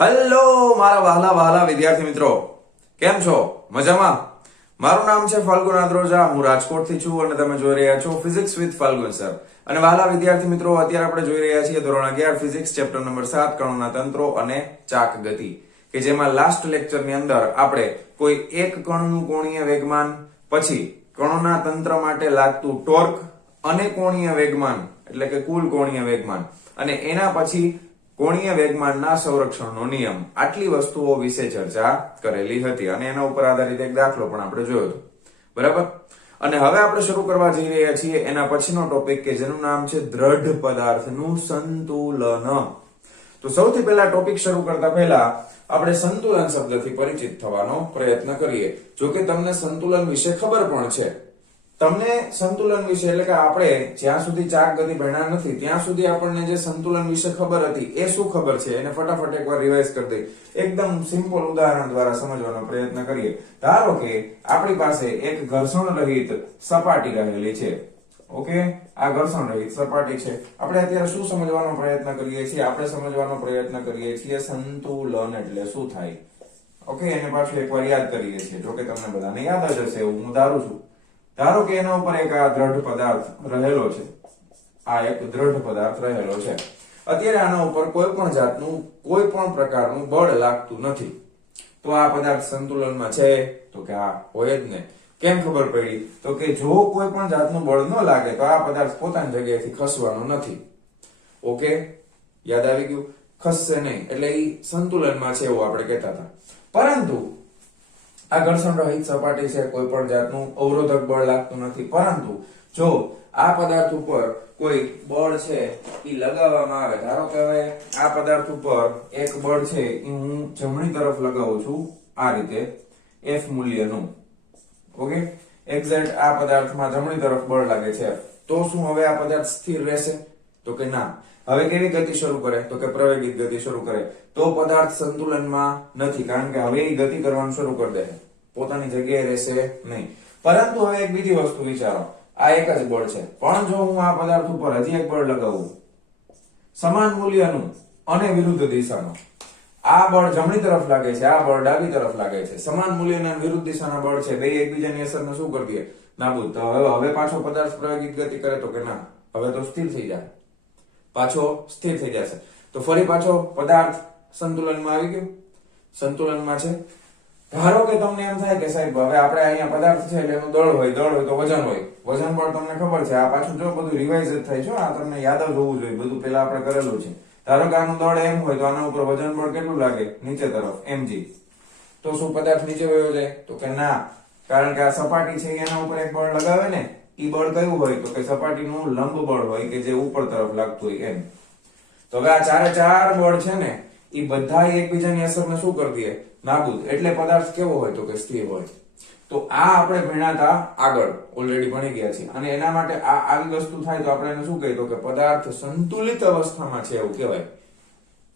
Hello મારા વહાલા વહાલા વિદ્યાર્થી મિત્રો, કેમ છો? મજામાં? મારું નામ છે ફાલ્ગુન આદ્રોજા, હું રાજકોટથી છું અને તમે જોઈ રહ્યા છો ફિઝિક્સ વિથ ફાલ્ગુન સર. અને વહાલા વિદ્યાર્થી મિત્રો, અત્યારે આપણે જોઈ રહ્યા છીએ ધોરણ 11 ફિઝિક્સ ચેપ્ટર નંબર 7 કણોના તંત્રો અને ચાક ગતિ, કે જેમાં લાસ્ટ લેક્ચરની અંદર આપણે કોઈ એક કણનું કોણીય વેગમાન, પછી કણોના તંત્ર માટે લાગતું ટોર્ક અને કોણીય વેગમાન એટલે કે કુલ કોણીય વેગમાન, અને એના પછી કોણીય વેગમાનના સંરક્ષણનો નિયમ, આટલી વસ્તુઓ વિશે ચર્ચા કરેલી હતી અને એના ઉપર આધારિત એક દાખલો પણ આપણે જોયો હતો. બરાબર? અને હવે આપણે શરૂ કરવા જઈ રહ્યા છીએ એના પછીનો ટોપિક, કે જેનું નામ છે દ્રઢ પદાર્થનું સંતુલન. તો સૌથી પહેલા ટોપિક શરૂ કરતા પહેલા આપણે સંતુલન શબ્દથી પરિચિત થવાનો પ્રયત્ન કરીએ. જો કે તમને સંતુલન વિશે ખબર પણ છે. તમને સંતુલન વિશે એટલે કે આપણે જ્યાં સુધી ચાક ગતિ ભણ્યા નથી ત્યાં સુધી આપણને જે સંતુલન વિશે ખબર હતી એ શું ખબર છે એને ફટાફટ એકવાર રિવાઇઝ કરી દઈએ. એકદમ સિમ્પલ ઉદાહરણ દ્વારા સમજવાનો પ્રયત્ન કરીએ. ધારો કે આપણી પાસે એક ઘર્ષણ રહિત સપાટી રહેલી છે. ઓકે, આ ઘર્ષણ રહિત સપાટી છે. આપણે અત્યારે શું સમજવાનો પ્રયત્ન કરીએ છીએ? આપણે સમજવાનો પ્રયત્ન કરીએ છીએ સંતુલન એટલે શું થાય. ઓકે, એને પાછું એકવાર યાદ કરીએ છીએ. જો કે તમને બધાને યાદ જ હશે એવું હું ધારું છું. ધારો કે એના ઉપર એક આ દ્રઢ પદાર્થ રહેલો છે. આ એક દ્રઢ પદાર્થ રહેલો છે. અત્યારે આના ઉપર કોઈ પણ જાતનું કોઈ પણ પ્રકારનું બળ લાગતું નથી. તો આ પદાર્થ સંતુલનમાં છે? તો કે આ હોય જ ને. કેમ ખબર પડી? તો કે જો કોઈ પણ જાતનું બળ ન લાગે તો આ પદાર્થ પોતાની જગ્યાએથી ખસવાનો નથી. ઓકે, યાદ આવી ગયું? ખસશે નહીં એટલે એ સંતુલનમાં છે એવું આપણે કહેતા હતા. પરંતુ આ ઘર્ષણ રહિત સપાટી છે, કોઈ પણ જાતનું અવરોધક બળ લાગતું નથી. પરંતુ જો આ પદાર્થ ઉપર કોઈ બળ છે એ લગાવવામાં આવે, ધારો કે હવે આ પદાર્થ ઉપર એક બળ છે એ હું જમણી તરફ લગાવું છું આ રીતે F મૂલ્યનું. ઓકે, એક્ઝેક્ટ આ પદાર્થમાં જમણી તરફ બળ લાગે છે, તો શું હવે આ પદાર્થ સ્થિર રહેશે? તો કે ના. હવે કેવી ગતિ શરૂ કરે? તો કે પ્રવેગિત ગતિ શરૂ કરે. તો પદાર્થ સંતુલનમાં નથી, કારણ કે હવે એ ગતિ કરવાનું શરૂ કરી દે, પોતાની જગ્યાએ રહેશે નહીં. પરંતુ હવે એક બીજી વસ્તુ વિચારો, આ એક જ બળ છે, પણ જો હું આ પદાર્થ ઉપર હજી એક બળ લગાવું સમાન મૂલ્યનું અને વિરુદ્ધ દિશાનું, આ બળ જમણી તરફ લાગે છે, આ બળ ડાબી તરફ લાગે છે, સમાન મૂલ્યના વિરુદ્ધ દિશાના બળ છે, બે એકબીજાની અસરને શું કરી દે? નાબૂદ. તો હવે પાછો પદાર્થ પ્રવેગિત ગતિ કરે? તો કે ના, હવે તો સ્થિર થઈ જાય, પાછો સ્થિર થઈ જશે. તો ફરી પાછો પદાર્થ સંતુલનમાં આવી ગયો, સંતુલનમાં છે. ધારો કે તમને એમ થાય કે સાહેબ હવે આપણે અહીંયા પદાર્થ છે એટલે એનું દળ હોય તો વજન હોય. વજન પણ તમને ખબર છે, આ પાછું જો બધું રિવાઇઝ જ થાય છે, આ તમને યાદ જ હોવું જોઈએ, બધું પેલા આપણે કરેલું છે. ધારો કે આનું દળ એમ હોય તો આના ઉપર વજન બળ કેટલું લાગે? નીચે તરફ mg. તો શું પદાર્થ નીચે વયો જાય? તો કે ના, કારણ કે આ સપાટી છે એના ઉપર એક બળ લગાવે ને, ઈ બળ કયું હોય? તો કે સપાટીનું લંબ બળ હોય, કે જે ઉપર તરફ લાગતું હોય એમ. તો હવે આ ચારે ચાર બળ છે ને એ બધા એકબીજાની અસરને શું કરી દે? નાબૂદ. એટલે પદાર્થ કેવો હોય? તો કે સ્થિર હોય. તો આ આપણે ભણ્યા હતા આગળ, ઓલરેડી ભણી ગયા છીએ. અને એના માટે આ આવી વસ્તુ થાય તો આપણે એને શું કહીએ? તો કે પદાર્થ સંતુલિત અવસ્થામાં છે એવું કહેવાય.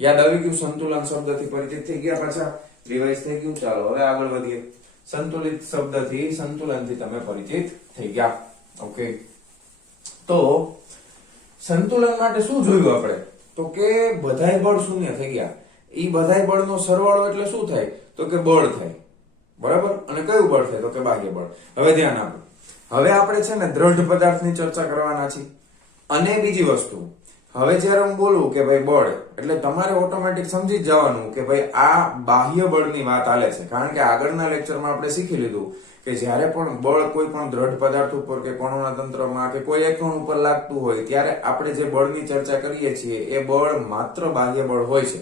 યાદ આવી ગયું? સંતુલન શબ્દથી પરિચિત થઈ ગયા, પાછા રિવાઇઝ થઈ ગયું. ચાલો હવે આગળ વધીએ. સંતુલિત શબ્દથી, સંતુલનથી તમે પરિચિત થઈ ગયા. ઓકે, તો સંતુલન માટે શું જોયું આપણે? તો કે બધાય બળ શૂન્ય થઈ ગયા. ઈ બધાય બળનો સરવાળો એટલે શું થાય? તો કે બળ થાય. બરાબર? અને કયું બળ થાય? તો કે બાહ્ય બળ. હવે ધ્યાન આપો, હવે આપણે છે ને દ્રઢ પદાર્થની ચર્ચા કરવાના છીએ. અને બીજી વસ્તુ, હવે જ્યારે હું બોલું કે ભાઈ બળ, એટલે તમારે ઓટોમેટિક સમજી જ જવાનું કે ભાઈ આ બાહ્ય બળની વાત ચાલે છે. કારણ કે આગળના લેક્ચરમાં આપણે શીખી લીધું કે જ્યારે પણ બળ કોઈ પણ દ્રઢ પદાર્થ ઉપર કે કણોના તંત્રમાં કે કોઈ એક કણ ઉપર લાગતું હોય ત્યારે આપણે જે બળની ચર્ચા કરીએ છીએ એ બળ માત્ર બાહ્ય બળ હોય છે.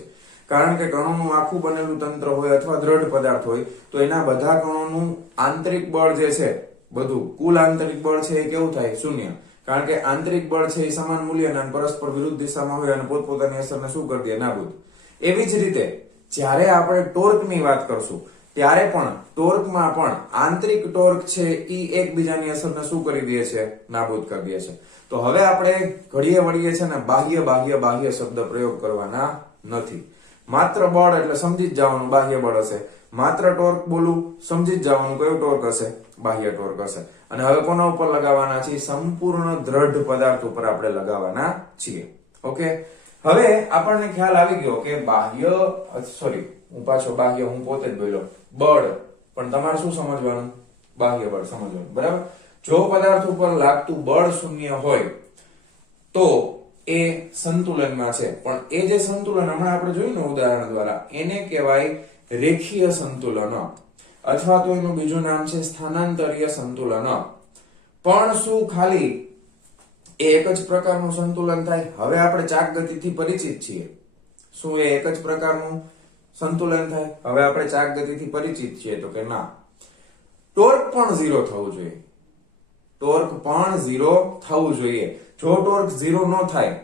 કારણ કે કણોનું આખું બનેલું તંત્ર હોય અથવા દ્રઢ પદાર્થ હોય તો એના બધા કણોનું આંતરિક બળ જે છે, બધું કુલ આંતરિક બળ છે એ કેવું થાય? શૂન્ય. કારણ કે આંતરિક બળ છે એ સમાન મૂલ્યના પરસ્પર વિરુદ્ધ દિશામાં હોય અને પોતપોતાની અસરને શું કરી દે? નાબૂદ. એવી જ રીતે જ્યારે આપણે ટોર્કની વાત કરશું ત્યારે પણ ટોર્કમાં પણ આંતરિક ટોર્ક છે એ એકબીજાની અસરને શું કરી દે છે? નાબૂદ કરી દે છે. તો હવે આપણે ઘડીએ વળીએ છે ને બાહ્ય બાહ્ય બાહ્ય શબ્દ પ્રયોગ કરવાના નથી. માત્ર બળ એટલે સમજી જ જવાનું બાહ્ય બળ હશે. માત્ર ટોર્ક બોલું, સમજી જ જવાનું કયું ટોર્ક હશે? બાહ્ય ટોર્ક હશે. અને હવે કોના ઉપર લગાવવાના છીએ? સંપૂર્ણ દ્રઢ પદાર્થ ઉપર આપણે લગાવવાના છીએ. ઓકે, હવે આપણને ખ્યાલ આવી ગયો કે બાહ્ય હું પાછો બાહ્ય હું પોતે જ બોલ્યો બળ, પણ તમારે શું સમજવાનું? બાહ્ય બળ સમજવાનું, બરાબર? જો પદાર્થ ઉપર લાગતું બળ શૂન્ય હોય તો એ સંતુલનમાં છે, પણ એ જે સંતુલન હમણાં આપણે જોયું ને ઉદાહરણ દ્વારા, એને કહેવાય રેખીય સંતુલન, અથવા તો એનું બીજું નામ છે સ્થાનાંતરીય સંતુલન. પણ શું ખાલી એક જ પ્રકારનું સંતુલન થાય? હવે આપણે ચાક ગતિથી પરિચિત છીએ. શું એ એક જ પ્રકારનું સંતુલન થાય? હવે આપણે ચાક ગતિથી પરિચિત છીએ તો કે ના. ટોર્ક પણ 0 થવું જોઈએ. ટોર્ક પણ 0 થવું જોઈએ. જો ટોર્ક 0 ન થાય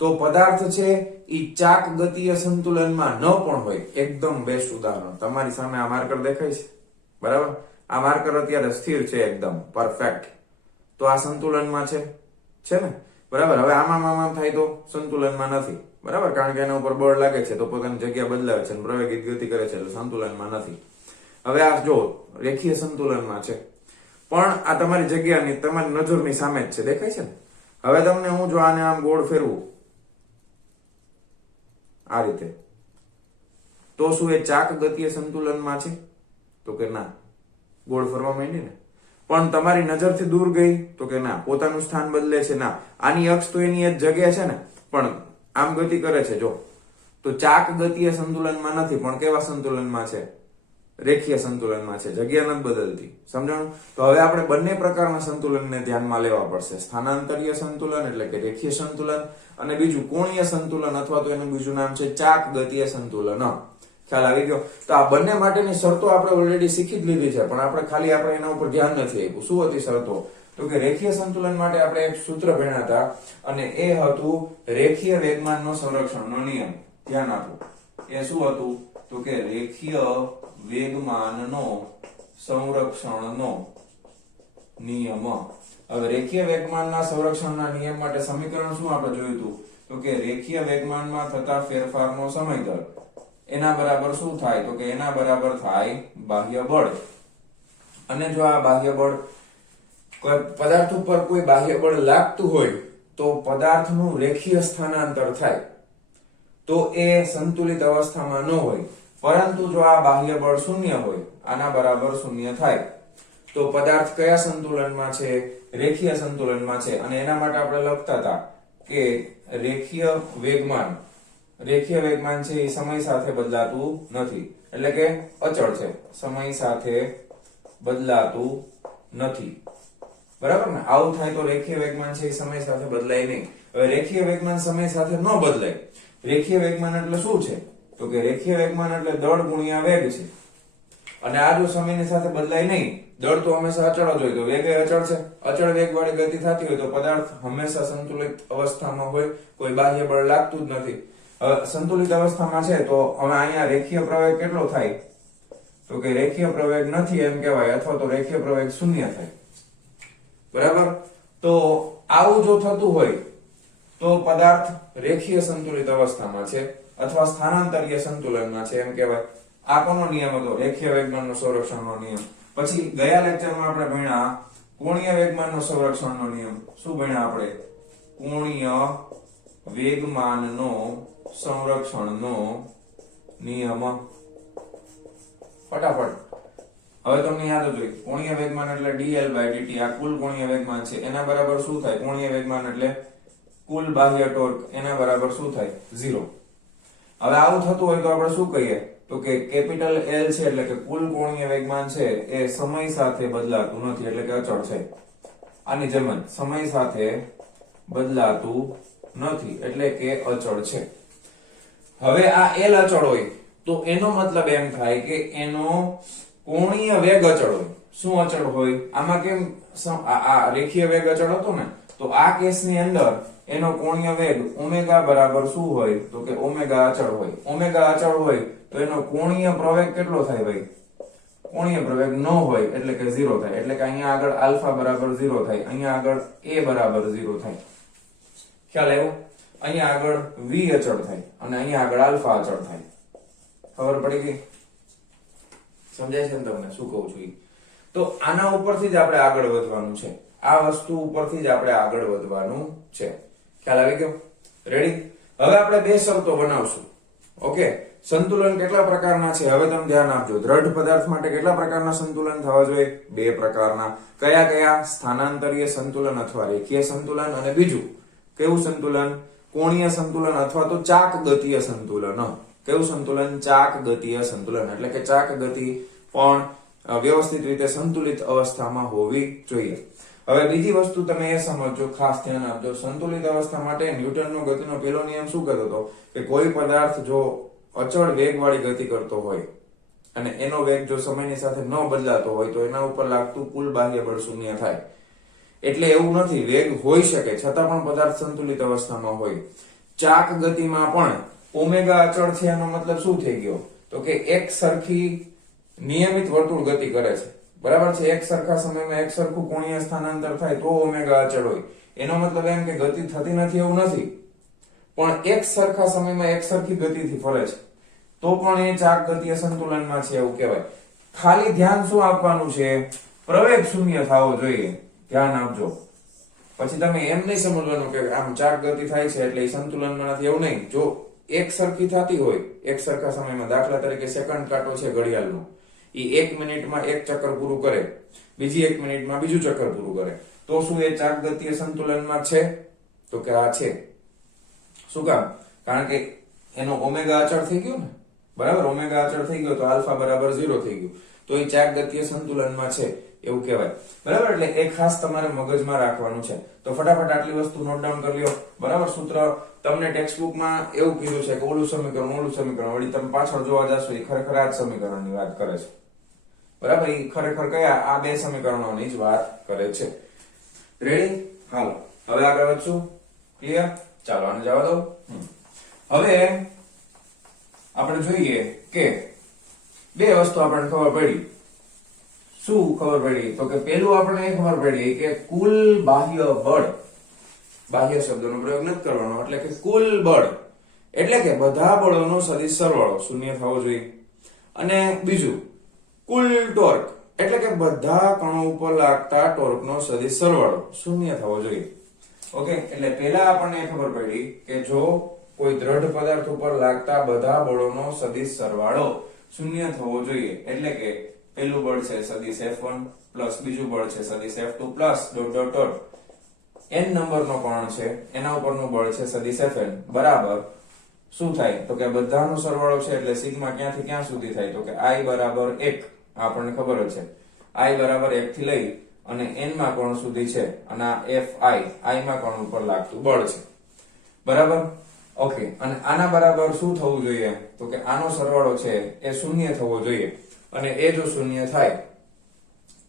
તો પદાર્થ છે ઈ ચાક ગતિય સંતુલનમાં ન પણ હોય. એકદમ બેસ્ટ ઉદાહરણ તમારી સામે આ માર્કર દેખાય છે, બરાબર? આ માર્કર અત્યારે સ્થિર છે, એકદમ પરફેક્ટ. તો આ સંતુલનમાં છે ને, બરાબર? હવે આમાં થાય તો સંતુલનમાં નથી, બરાબર? કારણ કે એના ઉપર બળ લાગે છે તો પોતાની જગ્યા બદલાવે છે, પ્રવેગિત ગતિ કરે છે, એટલે સંતુલનમાં નથી. હવે આ જો રેખીય સંતુલનમાં છે, પણ આ તમારી જગ્યાની તમારી નજરની સામે જ છે, દેખાય છે ને? હવે તમને હું જો આને આમ ગોળ ફેરવું આ રીતે, તો શું એ ચાક ગતિય સંતુલનમાં છે? તો કે ના, ગોળ ફરવા માંડી ને. પણ તમારી નજરથી દૂર ગઈ તો કે ના, પોતાનું સ્થાન બદલે છે, ના. આની અક્ષ તો એની જ જગ્યા છે ને, પણ આમ ગતિ કરે છે. જો તો ચાક ગતિય સંતુલનમાં નથી, પણ કેવા સંતુલનમાં છે? રેખીય સંતુલનમાં છે, જગ્યા નથી બદલતી. સમજાણું? તો હવે આપણે બંને પ્રકારના સંતુલનને ધ્યાનમાં લેવા પડશે. સ્થાનાંતરીય સંતુલન એટલે કે રેખીય સંતુલન, અને બીજું કોણીય સંતુલન, અથવા તો એનું બીજું નામ છે ચાક ગતિય સંતુલન. ખ્યાલ આવી ગયો? તો આ બંને માટેની શરતો આપણે ઓલરેડી શીખી જ લીધી છે, પણ આપણે એના ઉપર ધ્યાન નથી આપ્યું. શું હતી શરતો? તો કે રેખીય સંતુલન માટે આપણે એક સૂત્ર ભણ્યા હતા, અને એ હતું રેખીય વેગમાનનો સંરક્ષણનો નિયમ. ધ્યાન આપો. એ શું હતું? તો કે રેખીય વેગમાનનો સંરક્ષણનો નિયમ. હવે રેખીય વેગમાનના સંરક્ષણના નિયમ માટે સમીકરણ શું આપણે જોયું હતું? તો કે રેખીય વેગમાનમાં થતા ફેરફારનો સમયદર એના બરાબર શું થાય? તો કે એના બરાબર થાય બાહ્ય બળ. અને જો આ બાહ્ય બળ, કોઈ પદાર્થ ઉપર કોઈ બાહ્ય બળ લાગતું હોય તો પદાર્થનું રેખીય સ્થાનાંતર થાય, તો એ સંતુલિત અવસ્થામાં ન હોય. પરંતુ જો આ બાહ્ય બળ શૂન્ય હોય, આના બરાબર શૂન્ય થાય, તો પદાર્થ કયા સંતુલનમાં છે? રેખીય સંતુલનમાં છે. અને એના માટે આપણે લખતા હતા કે રેખીય વેગમાન છે એ સમય સાથે બદલાતું નથી, એટલે કે અચળ છે, સમય સાથે બદલાતું નથી. બરાબર ને? આવું થાય તો રેખીય વેગમાન છે એ સમય સાથે બદલાય નહીં. હવે રેખીય વેગમાન સમય સાથે ન બદલાય. રેખીય વેગમાન એટલે શું છે? તો કે રેખીય વેગમાન એટલે દળ ગુણ્યા વેગ છે. અને આ જો સમયની સાથે બદલાય નહીં, દળ તો હંમેશા અચળ જ હોય, તો વેગ એ અચળ છે. અચળ વેગ વાળી ગતિ થતી હોય તો પદાર્થ હંમેશા સંતુલિત અવસ્થામાં હોય, કોઈ બાહ્ય બળ લાગતું જ નથી. સંતુલિત અવસ્થામાં છે તો હવે અહીંયા રેખીય પ્રવેગ કેટલો થાય? તો કે રેખીય પ્રવેગ નથી એમ કહેવાય, અથવા તો રેખીય પ્રવેગ શૂન્ય થાય. બરાબર? તો આવું જો થતું હોય તો પદાર્થ રેખીય સંતુલિત અવસ્થામાં છે, અથવા સ્થાનાંતરીય સંતુલનમાં છે એમ કહેવાય. આ કોનો નિયમ હતો? રેખીય વેગમાનનો સંરક્ષણનો નિયમ. પછી ગયા લેક્ચરમાં આપણે ભણ્યા કોણીય વેગમાનનો સંરક્ષણનો નિયમ. શું ભણ્યા આપણે? કોણીય વેગમાનનો સંરક્ષણનો નિયમ. ફટાફટ હવે તમને યાદ જ હોય, કોણીય વેગમાન એટલે dl/dt. આ કુલ કોણીય વેગમાન છે, એના બરાબર શું થાય? કોણીય વેગમાન એટલે કુલ બાહ્ય ટોર્ક, એના બરાબર શું થાય? 0. હવે આવું થતું હોય તો આપણે શું કહીએ? તો કે કેપિટલ L છે, એટલે કે કુલ કોણીય વેગમાન છે એ સમય સાથે બદલાતું નથી, એટલે કે અચળ છે. આની જેમ જ સમય સાથે બદલાતું નથી, એટલે કે અચળ છે. હવે આ L અચળ હોય તો એનો મતલબ એમ થાય કે એનો કોણીય વેગ અચળ હોય. શું અચળ હોય? આમાં કેમ આ રેખીય વેગ અચળ હતો ને, તો આ કેસની અંદર એનો કોણીય વેગ ઓમેગા બરાબર શું હોય? તો કે ઓમેગા અચળ હોય. ઓમેગા અચળ હોય તો એનો કોણીય પ્રવેગ કેટલો થાય ભાઈ? કોણીય પ્રવેગ ન હોય એટલે કે 0 થાય. એટલે કે અહીંયા આગળ આલ્ફા બરાબર 0 થાય, અહીંયા આગળ a બરાબર 0 થાય. ખ્યાલ આવ્યો? અહીંયા આગળ v અચળ થાય અને અહીંયા આગળ આલ્ફા અચળ થાય. ખબર પડી ગઈ? સમજાય છે ને તમને શું કહું છું? તો આના ઉપરથી જ આપણે આગળ વધવાનું છે. આ વસ્તુ ઉપરથી જ આપણે આગળ વધવાનું છે. ખ્યાલ આવી ગયો? રેડી? હવે આપણે બે શરતો બનાવશું. ઓકે, સંતુલન કેટલા પ્રકારના છે હવે તમે ધ્યાન આપજો. દ્રઢ પદાર્થ માટે કેટલા પ્રકારના સંતુલન થવા જોઈએ? બે પ્રકારના. કયા કયા? સ્થાનાંતરીય સંતુલન અથવા રેખીય સંતુલન, અને બીજું કેવું સંતુલન? કોણીય સંતુલન અથવા તો ચાક ગતીય સંતુલન. કેવું સંતુલન? ચાક ગતીય સંતુલન. એટલે કે ચાક ગતિ પણ વ્યવસ્થિત રીતે સંતુલિત અવસ્થામાં હોવી જોઈએ. હવે બીજી વસ્તુ તમે એ સમજો, ખાસ ધ્યાન આપજો. સંતુલિત અવસ્થા માટે ન્યૂટનનો ગતિનો પહેલો નિયમ શું કહેતો હતો? કે કોઈ પદાર્થ જો અચળ વેગવાળી ગતિ કરતો હોય અને એનો વેગ જો સમયની સાથે ન બદલાતો હોય તો એના ઉપર લાગતું કુલ બાહ્ય બળ શૂન્ય થાય. એટલે એવું નથી, વેગ હોઈ શકે છતાં પણ પદાર્થ સંતુલિત અવસ્થામાં હોય. ચાક ગતિમાં પણ ઓમેગા અચળ છે, એનો મતલબ શું થઈ ગયો? તો કે એક સરખી નિયમિત વર્તુળ ગતિ કરે છે, બરાબર છે. એક સરખા સમયમાં એક સરખું કોણીય સ્થાનાંતર થાય તો ઓમેગા અચળ હોય. એનો મતલબ એમ કે ગતિ થતી નથી એવું નથી, પણ એક સરખા સમયમાં એક સરખી ગતિથી ફરે છે તો પણ એ ચાક ગતીય સંતુલનમાં છે એવું કહેવાય. ખાલી ધ્યાન શું આપવાનું છે? પ્રવેગ શૂન્ય થવો જોઈએ. ધ્યાન આપજો. પછી તમે એમ નહીં સમજવાનું કે આમ ચાક ગતિ થાય છે એટલે એ સંતુલનમાં નથી, એવું નહીં. જો એક સરખી થતી હોય એક સરખા સમયમાં, દાખલા તરીકે સેકન્ડ કાંટો છે ઘડિયાળનો, એ 1 મિનિટમાં એક ચક્કર પૂરું કરે, બીજી 1 મિનિટમાં બીજું ચક્કર પૂરું કરે, તો શું એ ચાક ગતીય સંતુલનમાં છે? તો કે આ છે. શું કામ? કારણ કે એનો ઓમેગા અચળ થઈ ગયો ને, બરાબર. ઓમેગા અચળ થઈ ગયો તો આલ્ફા બરાબર 0 થઈ ગયું, તો એ ચાક ગતીય સંતુલનમાં છે એવું કહેવાય, બરાબર. એટલે એ ખાસ તમારે મગજમાં રાખવાનું છે. તો ફટાફટ આટલી વસ્તુ નોટ ડાઉન કરી લ્યો, બરાબર. સૂત્ર તમને ટેક્સ્ટ બુકમાં એવું કીધું છે કે ઓલું સમીકરણ, વળી તમે પાછળ જોવા જશો એ ખરેખર આ જ સમીકરણની વાત કરે છે, બરાબર. એ ખરેખર કયા? આ બે સમીકરણોની જ વાત કરે છે. રેડી? હાલો હવે આગળ વધશું. ક્લિયર? ચાલો આને જવા દો. હવે આપણે જોઈએ કે બે વસ્તુ આપણને ખબર પડી. શું ખબર પડી? તો કે પેલું આપણને એ ખબર પડી કે કુલ બાહ્ય બળ, બાહ્ય શબ્દનો પ્રયોગ નથી કરવાનો, એટલે કે કુલ બળ એટલે કે બધા બળોનો સદિશ સરવાળો શૂન્ય થવો જોઈએ. અને બીજું કુલ ટોર્ક એટલે કે બધા કણો ઉપર લાગતા ટોર્કનો સદિશ સરવાળો શૂન્ય થવો જોઈએ. ઓકે, એટલે પહેલા આપણને ખબર પડી કે જો કોઈ દ્રઢ પદાર્થ ઉપર લાગતા બધા બળોનો સદિશ સરવાળો શૂન્ય થવો જોઈએ, એટલે કે પહેલું બળ છે સદિશ F1 પ્લસ બીજું બળ છે સદિશ F2 plus dot dot dot n નંબરનો કણ છે એના ઉપરનું બળ છે સદિશ Fn બરાબર શું થાય? તો કે બધાનો સરવાળો છે એટલે સિગ્મા ક્યાંથી ક્યાં સુધી થાય? તો કે I બરાબર 1, આપણને ખબર જ છે. I બરાબર 1 થી લઈ અને n માં કોણ સુધી છે, અને આ Fi I માં કોણ ઉપર લાગતું બળ છે, બરાબર. ઓકે, અને આના બરાબર શું થવું જોઈએ? તો કે આનો સરવાળો છે એ શૂન્ય થવો જોઈએ, અને એ જો શૂન્ય થાય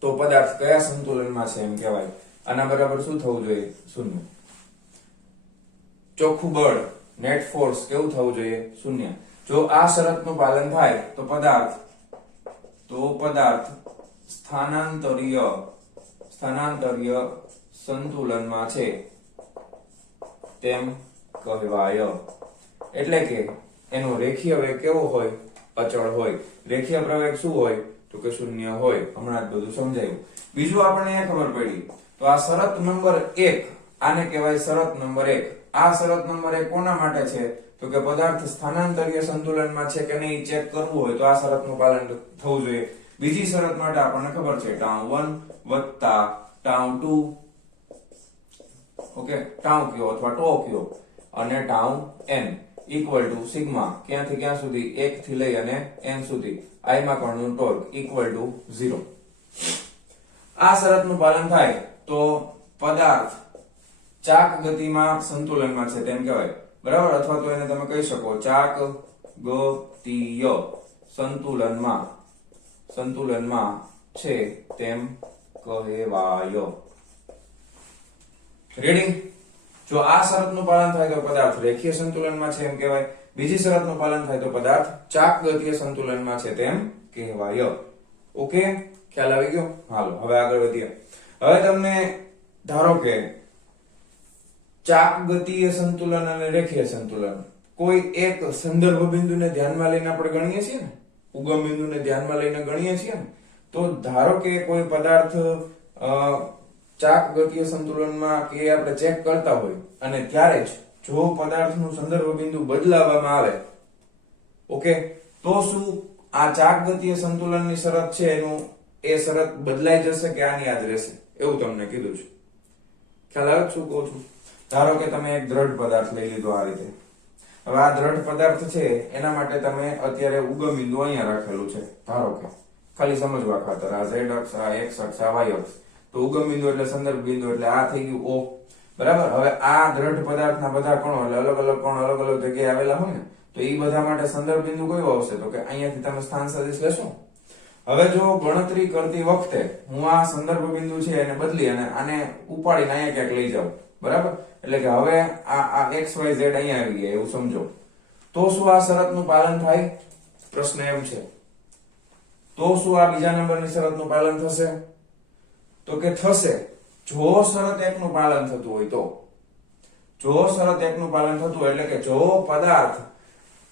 તો પદાર્થ કયા સંતુલનમાં છે એમ કહેવાય. આના બરાબર શું થવું જોઈએ? શૂન્ય. ચોખ્ખું બળ, નેટ ફોર્સ કેવું થવું જોઈએ? શૂન્ય. જો આ શરતનું પાલન થાય તો પદાર્થ સ્થાનાંતરીય સંતુલનમાં છે તેમ કહેવાય. એટલે કે એનો રેખીય વેગ કેવો હોય? અચળ હોય. રેખીય પ્રવેગ શું હોય? તો કે શૂન્ય હોય. હમણાં જ બધું સમજાયું. બીજું આપણને એ ખબર પડી, તો આ શરત નંબર 1, આને કહેવાય શરત નંબર 1. આ શરત નંબર 1 કોના માટે છે? તો કે પદાર્થ સ્થાનાંતરીય સંતુલનમાં છે કે નહીં ચેક કરવું હોય તો આ શરતનું પાલન થવું જોઈએ. બીજી શરત માટે આપણને ખબર છે τ1 વત્તા τ2, ઓકે, ટાઉ કયો અથવા ટો કયો, અને τn ઇક્વલ ટુ સિગ્મા ક્યાંથી ક્યાં સુધી? 1 થી લઈ અને n સુધી I માં કણનું ટોર્ક ઇક્વલ ટુ 0. આ શરતનું પાલન થાય તો પદાર્થ ચાક ગતિમાં સંતુલનમાં છે તેમ કહેવાય, બરાબર. અથવા તો એને તમે કહી શકો ચાક ગતીય સંતુલનમાં છે તેમ કહેવાય. રેડી? જો આ શરતનું પાલન થાય તો પદાર્થ રેખીય સંતુલનમાં છે એમ કહેવાય. બીજી શરતનું પાલન થાય તો પદાર્થ ચાક ગતીય સંતુલનમાં છે તેમ કહેવાય. ઓકે, ખ્યાલ આવી ગયો? હાલો હવે આગળ વધીએ. હવે તમને ધારો કે ચાક ગતીય સંતુલન અને રેખીય સંતુલન કોઈ એક સંદર્ભ બિંદુને ધ્યાનમાં લઈને આપણે ગણીએ છીએ ને, ઉગમ બિંદુને ધ્યાનમાં લઈને ગણીએ છીએ ને, તો ધારો કે કોઈ પદાર્થ ચાક ગતીય સંતુલનમાં કે આપણે ચેક કરતા હોય અને ત્યારે જ જો પદાર્થનું સંદર્ભ બિંદુ બદલાવવામાં આવે, ઓકે, તો શું આ ચાકગતીય સંતુલનની શરત છે એનું એ શરત બદલાઈ જશે કે આની યાદ રહેશે, એવું તમને કીધું છે. ખ્યાલ આવે શું કહું છું? ધારો કે તમે એક દ્રઢ પદાર્થ લઈ લીધો આ રીતે. હવે આ દ્રઢ પદાર્થ છે એના માટે તમે અત્યારે ઉગમ બિંદુ અહીંયા રાખેલું છે, ધારો કે ખાલી સમજવા ખાતર આ z અક્ષ, આ x અક્ષ, આ y અક્ષ. તો ઉગમ બિંદુ એટલે સંદર્ભ બિંદુ એટલે આ થઈ ગયું O, બરાબર. હવે આ દ્રઢ પદાર્થના બધા કણો એટલે અલગ અલગ કણો અલગ અલગ જગ્યાએ આવેલા હોય ને, તો એ બધા માટે સંદર્ભ બિંદુ કયો આવશે? તો કે અહીંયાથી તમે સ્થાન સદિશ લેશો. હવે જો ગણતરી કરતી વખતે હું આ સંદર્ભ બિંદુ છે એને બદલી અને આને ઉપાડીને અહીંયા ક્યાંક લઈ જાઉં, બરાબર, એટલે કે હવે આ x y z અહીંયા આવી ગયા એવું સમજો, તો શું આ શરતનું પાલન થાય? પ્રશ્ન એમ છે. તો શું આ બીજા નંબરની શરતનું પાલન થશે? તો કે થશે, જો શરત 1 નું પાલન થતું હોય તો. જો શરત 1 નું પાલન થતું હોય એટલે કે જો પદાર્થ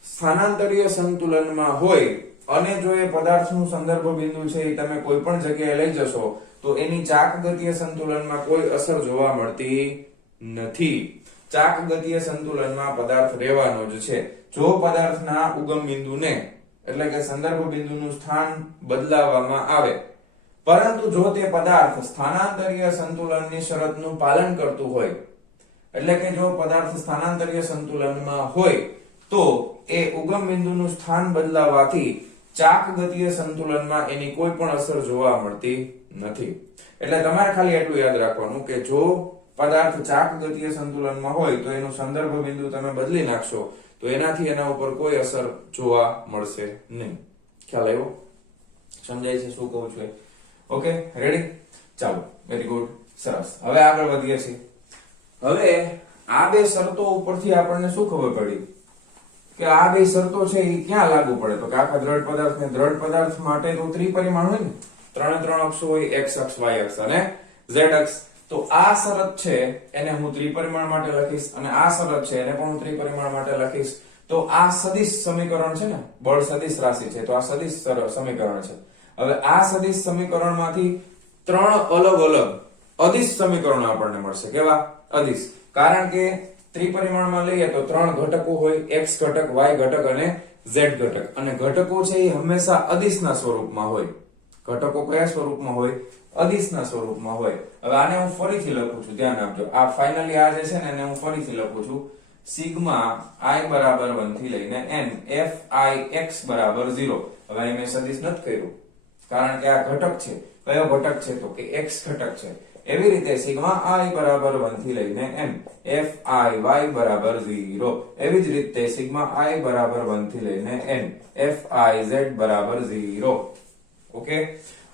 સ્થાનાંતરીય સંતુલનમાં હોય અને જો એ પદાર્થનું સંદર્ભ બિંદુ છે એ તમે કોઈ પણ જગ્યાએ લઈ જશો તો એની ચાકગતીય સંતુલનમાં કોઈ અસર જોવા મળતી નથી. ચાકગતીય સંતુલનમાં પદાર્થ રહેવાનો જ છે. જો પદાર્થના ઉગમ બિંદુને એટલે કે સંદર્ભ બિંદુનું સ્થાન બદલાવવામાં આવે, પરંતુ જો તે પદાર્થ સ્થાનાંતરીય સંતુલનની શરતનું પાલન કરતું હોય, એટલે કે જો પદાર્થ સ્થાનાંતરીય સંતુલનમાં હોય તો એ ઉગમ બિંદુનું સ્થાન બદલાવાથી ચાકગતીય સંતુલનમાં એની કોઈ પણ અસર જોવા મળતી નથી. એટલે તમારે ખાલી એટલું યાદ રાખવાનું કે જો પદાર્થ ચાકગતીય સંતુલનમાં હોય તો એનું સંદર્ભ બિંદુ તમે બદલી નાખશો તો એનાથી એના ઉપર કોઈ અસર જોવા મળશે નહીં. ખ્યાલ આવ્યો? સમજાય છે શું કહું છું? Okay, ready? ચાલો, વેરી ગુડ, સરસ. હવે આગળ વધીએ છીએ. હવે આ બે શરતો ઉપરથી આપણને શું ખબર પડી કે આ બે શરતો છે એ ક્યાં લાગુ પડે? તો કે આખા દ્રઢ પદાર્થને, દ્રઢ પદાર્થ માટે તો ત્રિપરિમાણ હોય ને, ત્રણ અક્ષો હોય, x અક્ષ, y અક્ષ અને z અક્ષ. તો આ શરત છે એને હું ત્રિપરિમાણ માટે લખીશ અને આ શરત છે એને પણ હું ત્રિપરિમાણ માટે લખીશ. તો આ સદિશ સમીકરણ છે ને, બળ સદિશ રાશિ છે, તો આ સદિશ સમીકરણ છે. હવે આ સદિશ સમીકરણમાંથી ત્રણ અલગ અલગ અદિશ સમીકરણો આપણને મળશે. કેવા? અદિશ. કારણ કે ત્રિપરિમાણમાં લઈએ તો ત્રણ ઘટકો હોય, x ઘટક, y ઘટક અને z ઘટક. અને ઘટકો છે એ હંમેશા અદિશના સ્વરૂપમાં હોય. ઘટકો કયા સ્વરૂપમાં હોય? અદિશના સ્વરૂપમાં હોય. હવે આને હું ફરીથી લખું છું, ધ્યાન આપજો. આ ફાઇનલી આ જે છે ને એને હું ફરીથી લખું છું. સિગ્મા i બરાબર 1 થી લઈને n f i x બરાબર 0. હવે અહીં મેં સદિશ નથી કર્યું કારણ કે આ ઘટક છે. કયો ઘટક છે? તો કે x ઘટક છે. એવી રીતે સિગ્મા i બરાબર 1 થી લઈને n f i y બરાબર 0. એવી જ રીતે સિગ્મા i બરાબર 1 થી લઈને n f i z બરાબર 0. ઓકે,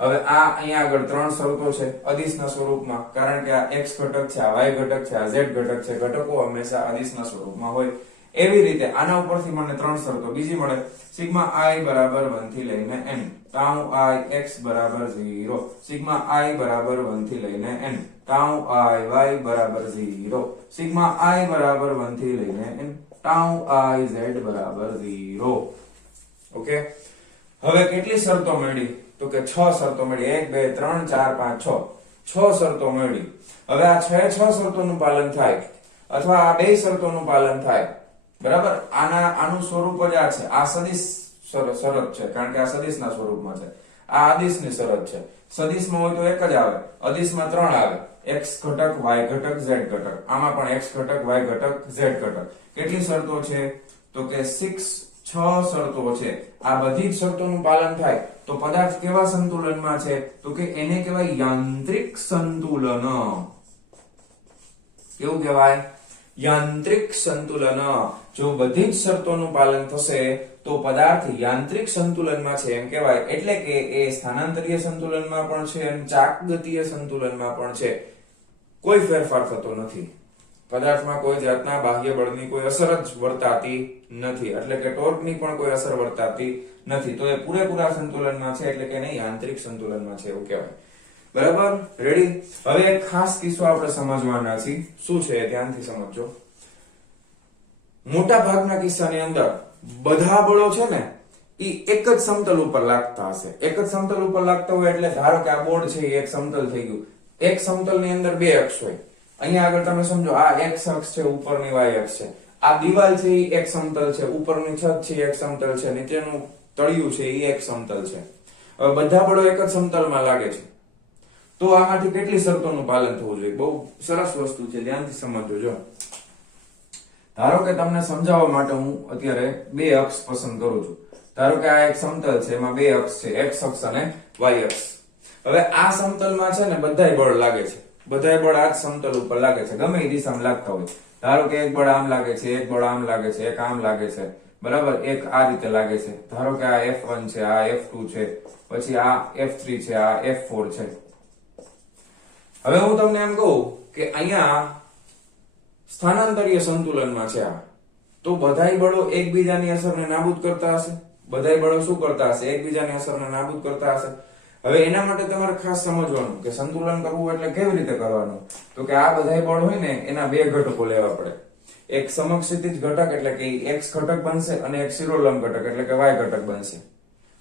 હવે આ અહીંયા આગળ ત્રણ શરતો છે અદિશના સ્વરૂપમાં, કારણ કે આ x ઘટક છે, આ y ઘટક છે, આ z ઘટક છે. ઘટકો હંમેશા અદિશના સ્વરૂપમાં હોય. એવી રીતે આના ઉપરથી મને ત્રણ શરતો બીજી મળે. સિગ્મા i બરાબર 1 થી લઈને n તાઉ i x બરાબર 0. સિગ્મા i બરાબર 1 થી લઈને n તાઉ i y બરાબર 0. સિગ્મા i બરાબર 1 થી લઈને n તાઉ i z બરાબર 0. ઓકે, હવે કેટલી શરતો મળી? તો કે 6 શરતો મળી. 1 2 3 4 5 6 શરતો મળી. હવે આ 6 શરતોનું પાલન થાય અથવા આ બે શરતોનું પાલન થાય, બરાબર, આનું સ્વરૂપ જ આ છે. આ સદિશ શરત છે કારણ કે આ સદિશના સ્વરૂપમાં છે. આ અદિશની શરત છે. સદિશમાં હોય તો એક જ આવે, અદિશમાં ત્રણ આવે. x ઘટક, y ઘટક, z ઘટક. આમાં પણ x ઘટક, y ઘટક, z ઘટક. કેટલી શરતો છે? તો કે 6 શરતો છે. આ બધી જ શરતોનું પાલન થાય તો પદાર્થ કેવા સંતુલનમાં છે? તો કે એને કહેવાય યાંત્રિક સંતુલન. કેવું કહેવાય? યાંત્રિક સંતુલન. જો બધી જ શરતોનું પાલન થશે તો પદાર્થ યાંત્રિક સંતુલનમાં છે એમ કહેવાય. એટલે કે એ સ્થાનાંતરીય સંતુલનમાં પણ છે અને ચાકગતીય સંતુલનમાં પણ છે. કોઈ ફેરફાર થતો નથી. પદાર્થમાં કોઈ જાતના બાહ્ય બળની કોઈ અસર જ વર્તાતી નથી, એટલે કે ટોર્કની પણ કોઈ અસર વર્તાતી નથી. તો એ પૂરેપૂરા સંતુલનમાં છે, એટલે કે નહીં યાંત્રિક સંતુલનમાં છે એવું કહેવાય. બરાબર, રેડી? હવે એક ખાસ કિસ્સો આપણે સમજવાના છીએ. શું છે ધ્યાનથી સમજજો. મોટા ભાગના કિસ્સાની અંદર બધા બળો છે ને એ એક જ સમતલ ઉપર લાગતા હશે. એક જ સમતલ ઉપર લાગતા હોય એટલે ધારો કે આ બોર્ડ છે એ એક સમતલ થઈ ગયું. એક સમતલની અંદર બે અક્ષ હોય, અહીંયા આગળ તમે સમજો આ x અક્ષ છે, ઉપરની y અક્ષ છે, આ દિવાલ છે એ એક સમતલ છે, ઉપરની છત છે એક સમતલ છે, નીચેનું તળિયું છે એ એક સમતલ છે. હવે બધા બળો એક જ સમતલમાં લાગે છે તો આમાંથી કેટલી શરતોનું પાલન થવું જોઈએ? બહુ સરસ વસ્તુ છે, ધ્યાનથી સમજજો. જો ધારો કે તમને સમજાવવા માટે હું અત્યારે બે અક્ષ પસંદ કરું છું. ધારો કે આ એક સમતલ છે, એમાં બે અક્ષ છે, x અક્ષ અને y અક્ષ. હવે આ સમતલમાં છે ને બધાય બળ લાગે છે, બધાય બળ આ જ સમતલ ઉપર લાગે છે, ગમે એ દિશામાં લાગતા હોય. ધારો કે એક બળ આમ લાગે છે, એક બળ આમ લાગે છે, એક આમ લાગે છે, બરાબર, એક આ રીતે લાગે છે. ધારો કે આ F1 છે, આ F2 છે, પછી આ F3 છે, આ F4 છે. હવે હું તમને એમ કહું કે અહીંયા સ્થાનાંતરીય સંતુલનમાં છે આ, તો બધાય બળો એકબીજાની અસરને નાબૂદ કરતા હશે. બધાય બળો શું કરતા હશે? એકબીજાની અસરને નાબૂદ કરતા હશે. હવે એના માટે તમારે ખાસ સમજવાનું કે સંતુલન કરવું એટલે કેવી રીતે કરવાનું. તો કે આ બધાય બળ હોય ને એના બે ઘટકો લેવા પડે. એક સમક્ષિતિજ ઘટક એટલે કે x ઘટક બનશે અને એક શિરોલંબ ઘટક એટલે કે y ઘટક બનશે,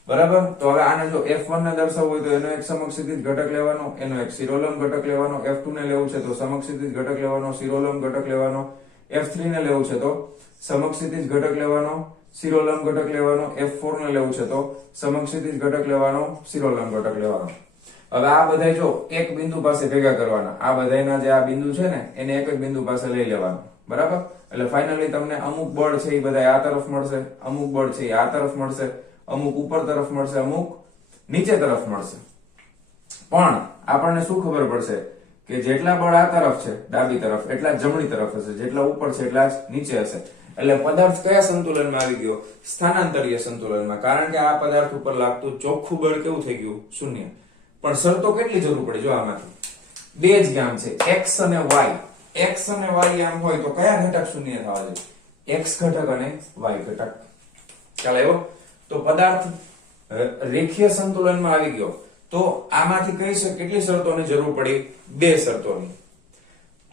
બરાબર. તો હવે આને જો F1 ને દર્શાવવું હોય તો એનો એક સમક્ષિતિજ ઘટક લેવાનો, એનો એક શિરોલંબ ઘટક લેવાનો. F2 ને લેવું છે તો સમક્ષિતિજ ઘટક લેવાનો, શિરોલંબ ઘટક લેવાનો. F3 ને લેવું છે તો સમક્ષિતિજ ઘટક લેવાનો, શિરોલંબ ઘટક લેવાનો. F4 ને લેવું છે તો સમક્ષિતિજ ઘટક લેવાનો, શિરોલંબ ઘટક લેવાનો. હવે આ બધા જો એક બિંદુ પાસે ભેગા કરવાના. આ બધાના જે આ બિંદુ છે ને એને એક જ બિંદુ પાસે લઈ લેવાનું, બરાબર. એટલે ફાઇનલી તમને અમુક બળ છે એ બધા આ તરફ મળશે, અમુક બળ છે એ આ તરફ મળશે, અમુક ઉપર તરફ મળશે, અમુક નીચે તરફ મળશે. પણ આપણને શું ખબર પડશે કે જેટલા બળ આ તરફ છે ડાબી તરફ એટલા જ જમણી તરફ હશે, જેટલા ઉપર છે એટલા જ નીચે હશે. એટલે પદાર્થ કયા સંતુલનમાં આવી ગયો? સ્થાનાંતરીય સંતુલનમાં. કારણ કે આ પદાર્થ ઉપર લાગતું ચોખ્ખું બળ કેવું થઈ ગયું? શૂન્ય. પણ શરતો કેટલી જરૂર પડે? જો આમાંથી બે જ ગામ છે, x અને y. x અને y આમ હોય તો કયા ઘટક શૂન્ય થવા જોઈએ? x ઘટક અને y ઘટક. ખ્યાલ આવ્યો? તો પદાર્થ રેખીય સંતુલનમાં આવી ગયો. તો આમાંથી કઈ કેટલી શરતોની જરૂર પડી? બે શરતોની.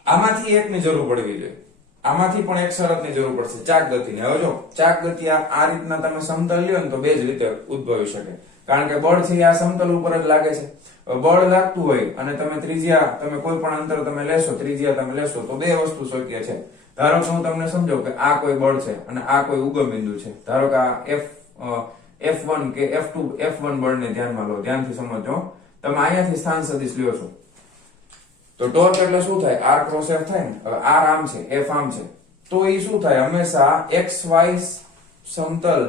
આમાંથી એકની જરૂર પડવી જોઈએ, આમાંથી પણ એક શરતની જરૂર પડશે, ચાક ગતિની. હવે જો ચાક ગતિ આ રીતના તમે સમતલ લ્યો ને તો બે જ રીતે ઉદ્ભવી શકે. કારણ કે બળ છે આ સમતલ ઉપર જ લાગે છે. બળ લાગતું હોય અને તમે ત્રિજ્યા, તમે કોઈ પણ અંતર તમે લેશો, ત્રિજ્યા તમે લેશો તો બે વસ્તુ શક્ય છે. ધારો કે હું તમને સમજાવું કે આ કોઈ બળ છે અને આ કોઈ ઉગમ બિંદુ છે. ધારો કે આ F1 કે F1 બળને ધ્યાનમાં લો, ધ્યાનથી સમજો. તમે અહીંયાથી સ્થાન સદિશ લ્યો છો તો ટોર્ક એટલે શું થાય? R ક્રોસ F થાય ને. હવે R આમ છે, F આમ છે, તો એ શું થાય? હંમેશા XY સમતલ,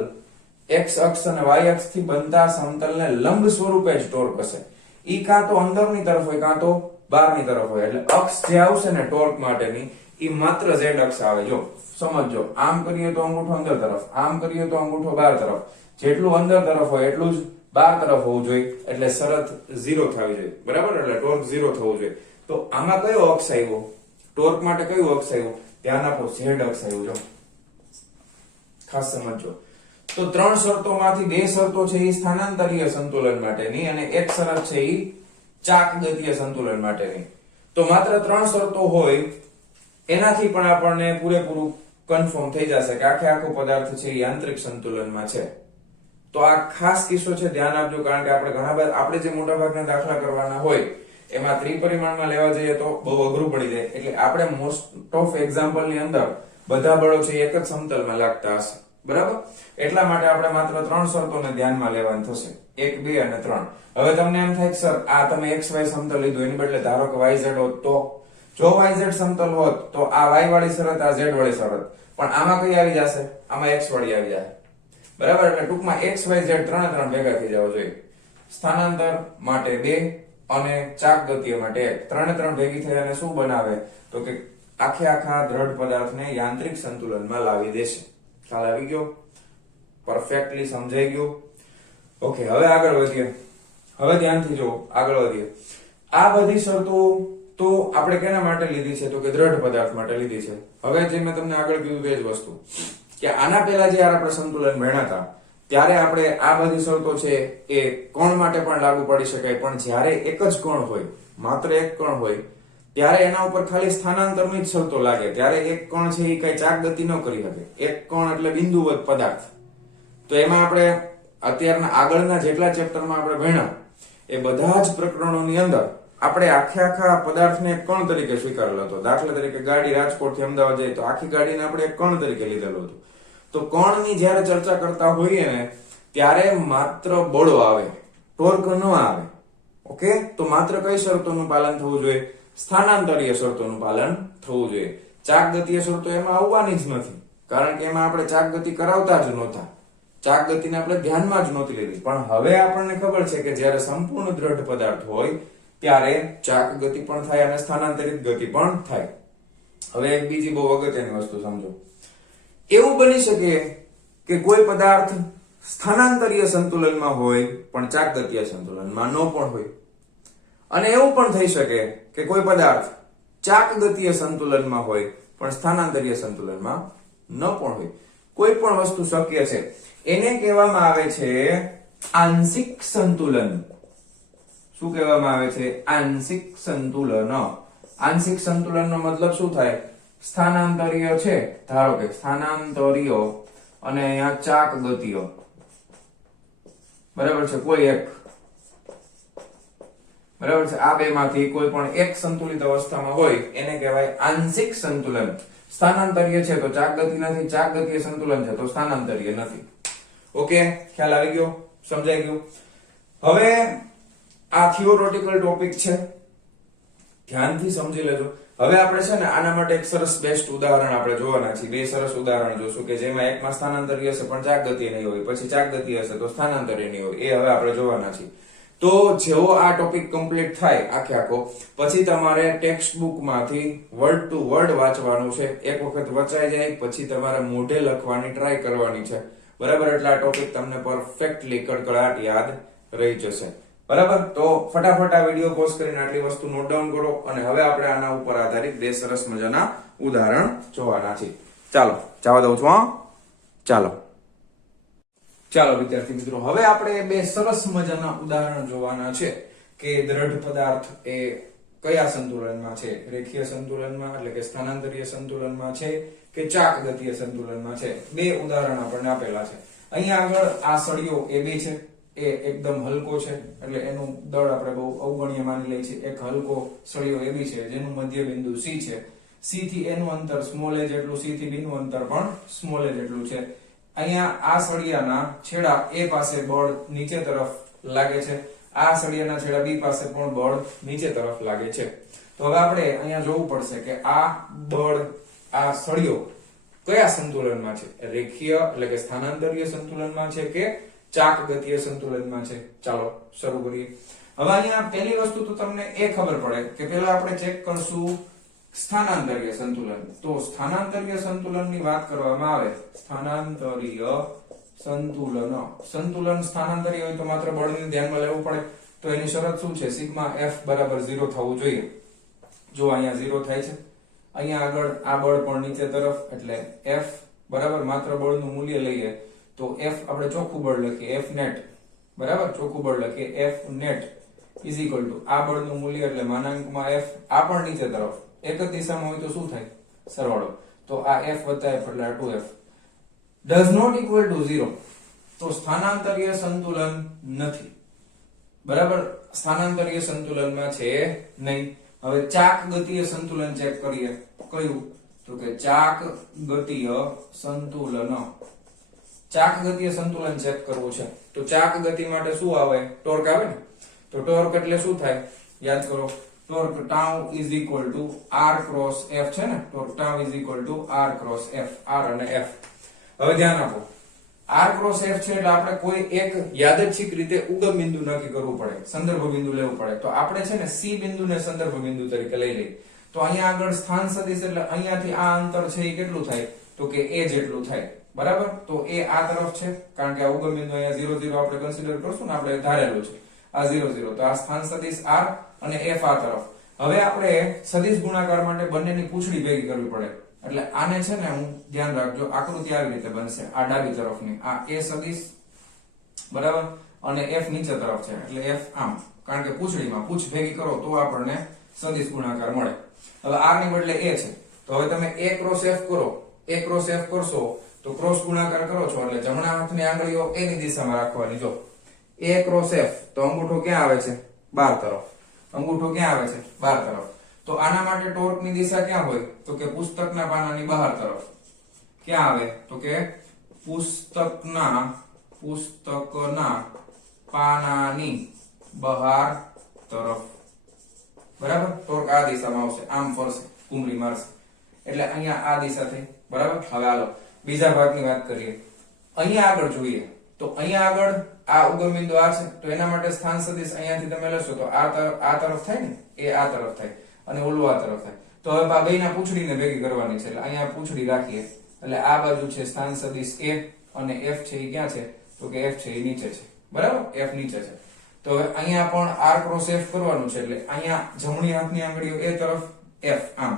x અક્ષ અને y અક્ષ થી બનતા સમતલને લંબ સ્વરૂપે જ ટોર્ક હશે. ઈ કાં તો અંદરની તરફ હોય કાં તો બહારની તરફ હોય. એટલે અક્ષ જે આવશે ને ટોર્ક માટેની ઈ માત્ર z અક્ષ આવે. જો સમજો, આમ કરીએ તો અંગૂઠો અંદર તરફ, આમ કરીએ તો અંગૂઠો બહાર તરફ. જેટલું અંદર તરફ હોય એટલું જ બહાર તરફ હોવું જોઈએ. એટલે શરત 0 થવી જોઈએ, બરાબર. એટલે ટોર્ક 0 થવું જોઈએ. તો આમાં કયો અક્ષ આવ્યો? ટોર્ક માટે કયો અક્ષ આવ્યો? ધ્યાન આપો, z અક્ષ આવ્યો. જો ખાસ સમજો. તો ત્રણ શરતોમાંથી બે શરતો છે એ સ્થાનાંતરીય સંતુલન માટેની અને એક શરત છે એ ચાક ગતીય સંતુલન માટેની. તો માત્ર ત્રણ શરતો હોય એનાથી પણ આપણને પૂરેપૂરું કન્ફર્મ થઈ જશે કે આખો પદાર્થ છે એ યાંત્રિક સંતુલનમાં છે. તો આ ખાસ કિસ્સો છે, ધ્યાન આપજો. કારણ કે આપણે ઘણા બધા આપણે જે મોટા ભાગના દાખલા કરવાના હોય એમાં ત્રિપરિમાણમાં લેવા જઈએ તો બહુ અઘરું પડી જાય. એટલે આપણે મોસ્ટ ઓફ એક્ઝામ્પલ ની અંદર બધા બળો છે એક જ સમતલમાં લાગતા હશે, બરાબર. એટલા માટે આપણે માત્ર ત્રણ શરતોને ધ્યાનમાં લેવાની થશે, 1, 2 અને 3. હવે તમને એમ થાય કે સર આ તમે XY સમતલ લીધું એની બદલે ધારો કે YZ હોત તો? જો YZ સમતલ હોત તો આ Y વાળી શરત, આ Z વાળી શરત, પણ આમાં કઈ આવી જશે? આમાં X વાળી આવી જાય, બરાબર. એટલે ટૂંકમાં XYZ ત્રણે ભેગા થઈ જવા જોઈએ. સ્થાનાંતર માટે 2 અને ચાક ગતિય માટે 1. ત્રણે ભેગી થઈ અને શું બનાવે? તો કે આખા દ્રઢ પદાર્થને યાંત્રિક સંતુલનમાં લાવી દેશે. ખ્યાલ આવી ગયો? પરફેક્ટલી સમજાઈ ગયું? ઓકે, હવે આગળ વધીએ. હવે ધ્યાનથી જો આગળ વધીએ. આ બધી શરતો તો આપણે કેના માટે લીધી છે? તો કે દ્રઢ પદાર્થ માટે લીધી છે. હવે જે મેં તમને આગળ કીધું તે જ વસ્તુ કે આના પહેલા જ્યારે આપણે સંતુલન ભણ્યા હતા ત્યારે આપણે આ બધી શરતો છે એ કોણ માટે પણ લાગુ પડી શકાય. પણ જ્યારે એક જ કણ હોય, માત્ર એક કણ હોય, ત્યારે એના ઉપર ખાલી સ્થાનાંતરની જ શરતો લાગે. ત્યારે એક કણ છે એ કઈ ચાક ગતિ ન કરી શકે. એક કણ એટલે બિંદુવત પદાર્થ. તો એમાં આપણે અત્યારના આગળના જેટલા ચેપ્ટરમાં આપણે ભણ્યા એ બધા જ પ્રકરણોની અંદર આપણે આખા પદાર્થને એક કણ તરીકે સ્વીકારેલો હતો. દાખલા તરીકે ગાડી રાજકોટથી અમદાવાદ જાય તો આખી ગાડીને આપણે એક કણ તરીકે લીધેલું હતું. તો કણની જ્યારે ચર્ચા કરતા હોઈએ ને ત્યારે માત્ર બળો આવે, ટોર્ક ન આવે. ઓકે, તો માત્ર કઈ શરતોનું પાલન થવું જોઈએ? સ્થાનાંતરીય શરતોનું પાલન થવું જોઈએ. ચાક ગતિય શરતો એમાં આવવાની જ નથી, કારણ કે એમાં આપણે ચાક ગતિ કરાવતા જ નહોતા. ચાક ગતિને આપણે ધ્યાનમાં જ નહોતી લીધી. પણ હવે આપણને ખબર છે કે જ્યારે સંપૂર્ણ દ્રઢ પદાર્થ હોય ત્યારે ચાક ગતિ પણ થાય અને સ્થાનાંતરિત ગતિ પણ થાય. હવે એક બીજી બહુ અગત્યની વસ્તુ સમજો. એવું બની શકે કે કોઈ પદાર્થ સ્થાનાંતરીય સંતુલનમાં હોય પણ ચાક ગતિય સંતુલનમાં ન પણ હોય. અને એવું પણ થઈ શકે કે કોઈ પદાર્થ ચાક ગતિય સંતુલનમાં હોય પણ સ્થાનાંતરીય સંતુલનમાં ન પણ હોય. કોઈ પણ વસ્તુ શક્ય છે. એને કહેવામાં આવે છે આંશિક સંતુલન. શું કહેવામાં આવે છે? આંશિક સંતુલન. આંશિક સંતુલનનો મતલબ શું થાય? સ્થાનાંતરીય છે, ધારો કે સ્થાનાંતરીય અને અહીંયા ચાક ગતિય, બરાબર છે, કોઈ એક, બરાબર છે, આ બે માંથી કોઈ પણ એક સંતુલિત અવસ્થામાં હોય એને કહેવાય આંશિક સંતુલન. સ્થાનાંતરીય છે તો ચાક ગતિ નથી, ચાક ગતિય સંતુલન છે તો સ્થાનાંતરીય નથી. ઓકે, ખ્યાલ આવી ગયો? સમજાઈ ગયું? હવે આ થિયોરેટિકલ ટોપિક છે, ધ્યાનથી સમજી લેજો. હવે આપણે છે ને આના માટે એક સરસ બેસ્ટ ઉદાહરણ આપણે જોવાના છીએ. બે સરસ ઉદાહરણ જોશું કે જેમાં એકમાં સ્થાનાંતરીય હશે પણ ચાક ગતિ નહીં હોય, પછી ચાક ગતિ હશે તો સ્થાનાંતરીય નહીં હોય. એ હવે આપણે જોવાના છીએ. તો જેવો આ ટોપિક કમ્પ્લીટ થાય આખો, પછી તમારે ટેક્સ્ટ બુક માંથી વર્ડ ટુ વર્ડ વાંચવાનું છે. એક વખત વચાઈ જાય પછી તમારે મોઢે લખવાની ટ્રાય કરવાની છે. બરાબર? એટલે આ ટોપિક તમને પરફેક્ટલી કડકડાટ યાદ રહી જશે. બરાબર? તો ફટાફટ આ વિડીયો પોઝ કરીને આટલી વસ્તુ નોટ ડાઉન કરો અને હવે આપણે આના ઉપર આધારિત બે સરસ મજાના ઉદાહરણ જોવાના છે. ચાલો જવા દઉં છું. ચાલો વિદ્યાર્થી મિત્રો, હવે આપણે બે સરસ મજાના ઉદાહરણ જોવાના છે કે દ્રઢ પદાર્થ એ કયા સંતુલનમાં છે? રેખીય સંતુલનમાં એટલે કે સ્થાનાંતરીય સંતુલનમાં છે કે ચાક ગતિય સંતુલનમાં છે? બે ઉદાહરણ આપણને આપેલા છે. અહીંયા આગળ આ સળિયો AB છે, એ એકદમ હલકો છે એટલે એનું દળ આપણે બહુ અવગણ્ય માની લઈએ છીએ. એક હલકો સળિયો AB છે જેનું મધ્ય બિંદુ C છે. C થી A નું અંતર સ્મોલ a જેટલું, C થી B નું અંતર પણ સ્મોલ a જેટલું છે. અહીંયા આ સળિયાના છેડા A પાસે બળ નીચે તરફ લાગે છે, આ સળિયાના છેડા B પાસે પણ બળ નીચે તરફ લાગે છે. તો હવે આપણે અહીંયા જોવું પડશે કે આ બળ, આ સળિયો કયા સંતુલનમાં છે? રેખીય એટલે કે સ્થાનાંતરીય સંતુલનમાં છે કે ચાક ગતિય સંતુલનમાં છે? ચાલો શરૂ કરીએ. હવે અહીંયા પહેલી વસ્તુ તો તમને એ ખબર પડે કે પહેલા આપણે ચેક કરશું સ્થાનાંતરીય સંતુલન. તો સ્થાનાંતરીય સંતુલનની વાત કરવામાં આવે, સ્થાનાંતરીય સંતુલન સ્થાનાંતરીય હોય તો માત્ર બળને ધ્યાનમાં લેવું પડે. તો એની શરત શું છે? સિગ્મા F બરાબર 0 થવું જોઈએ. જો અહીંયા 0 થાય છે, અહીંયા આગળ આ બળ પણ નીચે તરફ એટલે F બરાબર, માત્ર બળનું મૂલ્ય લઈએ તો F આપણે ચોખ્ખું બળ લખીએ F net, બરાબર, ચોખ્ખું બળ લખીએ F net is equal to આ બળનું મૂલ્ય એટલે માનાંકમાં F, આ પણ નીચે તરફ એક જ દિશામાં હોય તો શું થાય? સરવાળો. તો આ F વત્તા F એટલે 2F does not equal to 0. તો સ્થાનાંતરીય સંતુલન નથી. બરાબર, સ્થાનાંતરીય સંતુલનમાં છે નહીં. હવે ચાક ગતિય સંતુલન ચેક કરીએ. કયું? તો કે ચાક ગતિય સંતુલન. ચાક ગતિય સંતુલન ચેક કરવું છે તો ચાક ગતિ માટે શું આવે? ટોર્ક આવે ને. તો ટોર્ક એટલે શું થાય? યાદ કરો, torque tau is equal to r cross f છે ને. Torque tau is equal to r cross f, r અને f. હવે ધ્યાન આપો, r cross f છે એટલે આપણે કોઈ એક યાદચ્છિક રીતે ઉગમ બિંદુ નક્કી કરવું પડે, સંદર્ભ બિંદુ લેવું પડે. તો આપણે છે ને C બિંદુને સંદર્ભ બિંદુ તરીકે લઈ લઈએ. તો અહીંયા આગળ સ્થાન સદિશ એટલે અહીંયાથી આ અંતર છે એ કેટલું થાય? તો કે a જેટલું થાય. બરાબર, તો એ આ તરફ છે કારણ કે આ ઉગમ બિંદુ અહીંયા 0 0 આપણે કન્સિડર કરશું ને, આપણે ધારેલું છે આ 0 0. તો આ સ્થાન સદિશ r અને f આ તરફ. હવે આપણે સદિશ ગુણાકાર માટે બંનેની પૂંછડી ભેગી કરવી પડે. એટલે આને છે ને, હું ધ્યાન રાખજો, આકૃતિ આવી રીતે બનશે. આ ડાબી તરફની આ a સદિશ, બરાબર, અને f નીચે તરફ છે એટલે f આમ, કારણ કે પૂંછડીમાં પૂંછ ભેગી કરો તો આપણને સદિશ ગુણાકાર મળે. હવે r ની બદલે a છે તો હવે તમે a ક્રોસ f કરો, a ક્રોસ f કરશો તો ક્રોસ ગુણાકાર કરો છો એટલે જમણા હાથની આંગળીઓ a ની દિશામાં રાખવાની. જો a ક્રોસ f તો અંગૂઠો ક્યાં આવે છે? 12 તરફ. અંગૂઠો ક્યાં આવે છે? બહાર તરફ. તો આના માટે ટોર્કની દિશા ક્યાં હોય? તો કે પુસ્તકના પાનાની બહાર તરફ. ક્યાં આવે? તો કે પુસ્તકના પાનાની બહાર તરફ. બરાબર? ટોર્ક આ દિશામાં આવશે, આમ ફરશે, કુમરી મારશે. એટલે અહીંયા આ દિશા થઈ. બરાબર? હવે હાલો બીજા ભાગની વાત કરીએ. અહીંયા આગળ જોઈએ તો અહીંયા આગળ આ ઉગમ બિંદુ આ છે, તો એના માટે સ્થાન સદિશ અહીંયાથી તમે લેશો તો આ તરફ થાય ને, એ આ તરફ થાય અને ઓલું આ તરફ થાય. તો હવે આ બેયના પૂંછડીને ભેગી કરવાની છે, એટલે અહીંયા પૂંછડી રાખીએ. એટલે આ બાજુ છે સ્થાન સદિશ A અને F છે એ ક્યાં છે? તો કે F છે એ નીચે છે. બરાબર? F નીચે છે. તો હવે અહીંયા પણ R ક્રોસ F કરવાનું છે, એટલે અહીંયા જમણી હાથની આંગળીઓ A તરફ, F આમ.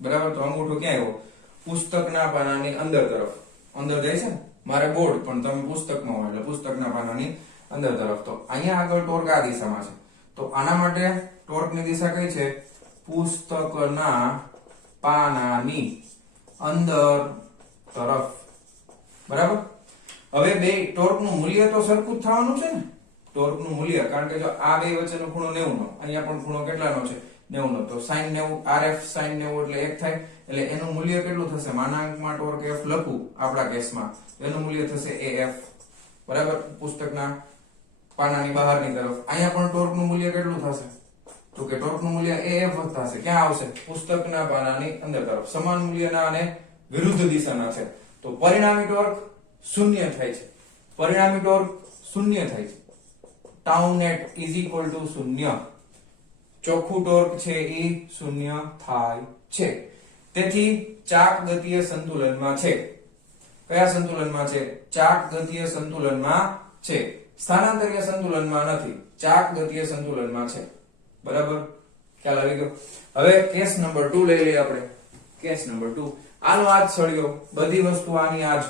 બરાબર? તો અંગૂઠો ક્યાં આવ્યો? પુસ્તકના પાનાની અંદર તરફ. અંદર જાય છે ને, મારે બોર્ડ પણ તમે પુસ્તકમાં હોય એટલે પુસ્તકના પાનાની અંદર તરફ. તો અહીંયા આગળ ટોર્ક આ દિશામાં છે, તો આના માટે ટોર્કની દિશા કઈ છે? પુસ્તકના પાનાની અંદર તરફ. બરાબર? હવે બે ટોર્કનું મૂલ્ય તો સરખું જ થવાનું છે ને, ટોર્કનું મૂલ્ય, કારણ કે જો આ બે વચ્ચેનો ખૂણો 90 નો, અહીંયા પણ ખૂણો કેટલાનો છે? 90 નો. તો sin 90 RF sin 90 એટલે 1 થાય, એટલે એનું મૂલ્ય કેટલું થશે? માનાંકમાં ટોર્ક F લખું આપણા કેસમાં, એનું મૂલ્ય થશે AF. બરાબર? પુસ્તકના પાનાની બહારની તરફ. અહીંયા પણ ટોર્કનું મૂલ્ય કેટલું થશે? તો કે ટોર્કનું મૂલ્ય AF થશે. ક્યાં આવશે? પુસ્તકના પાનાની અંદર તરફ. સમાન મૂલ્યના અને વિરુદ્ધ દિશાના છે, તો પરિણામી ટોર્ક શૂન્ય થાય છે. પરિણામી ટોર્ક શૂન્ય થાય છે. tau net is equal to શૂન્ય. ચોખ્ખું ટોર્ક છે એ શૂન્ય થાય છે. તેથી ચાક ગતિય સંતુલનમાં છે. કયા સંતુલનમાં છે? ચાક ગતિય સંતુલનમાં છે. સ્થાનાંતરીય સંતુલનમાં નથી, ચાક ગતિય સંતુલનમાં છે. બરાબર? ખ્યાલ આવી ગયો? હવે કેસ નંબર 2 લઈ લઈએ આપણે. કેસ નંબર 2, આનો આજ સળિયો, બધી વસ્તુ આની આજ,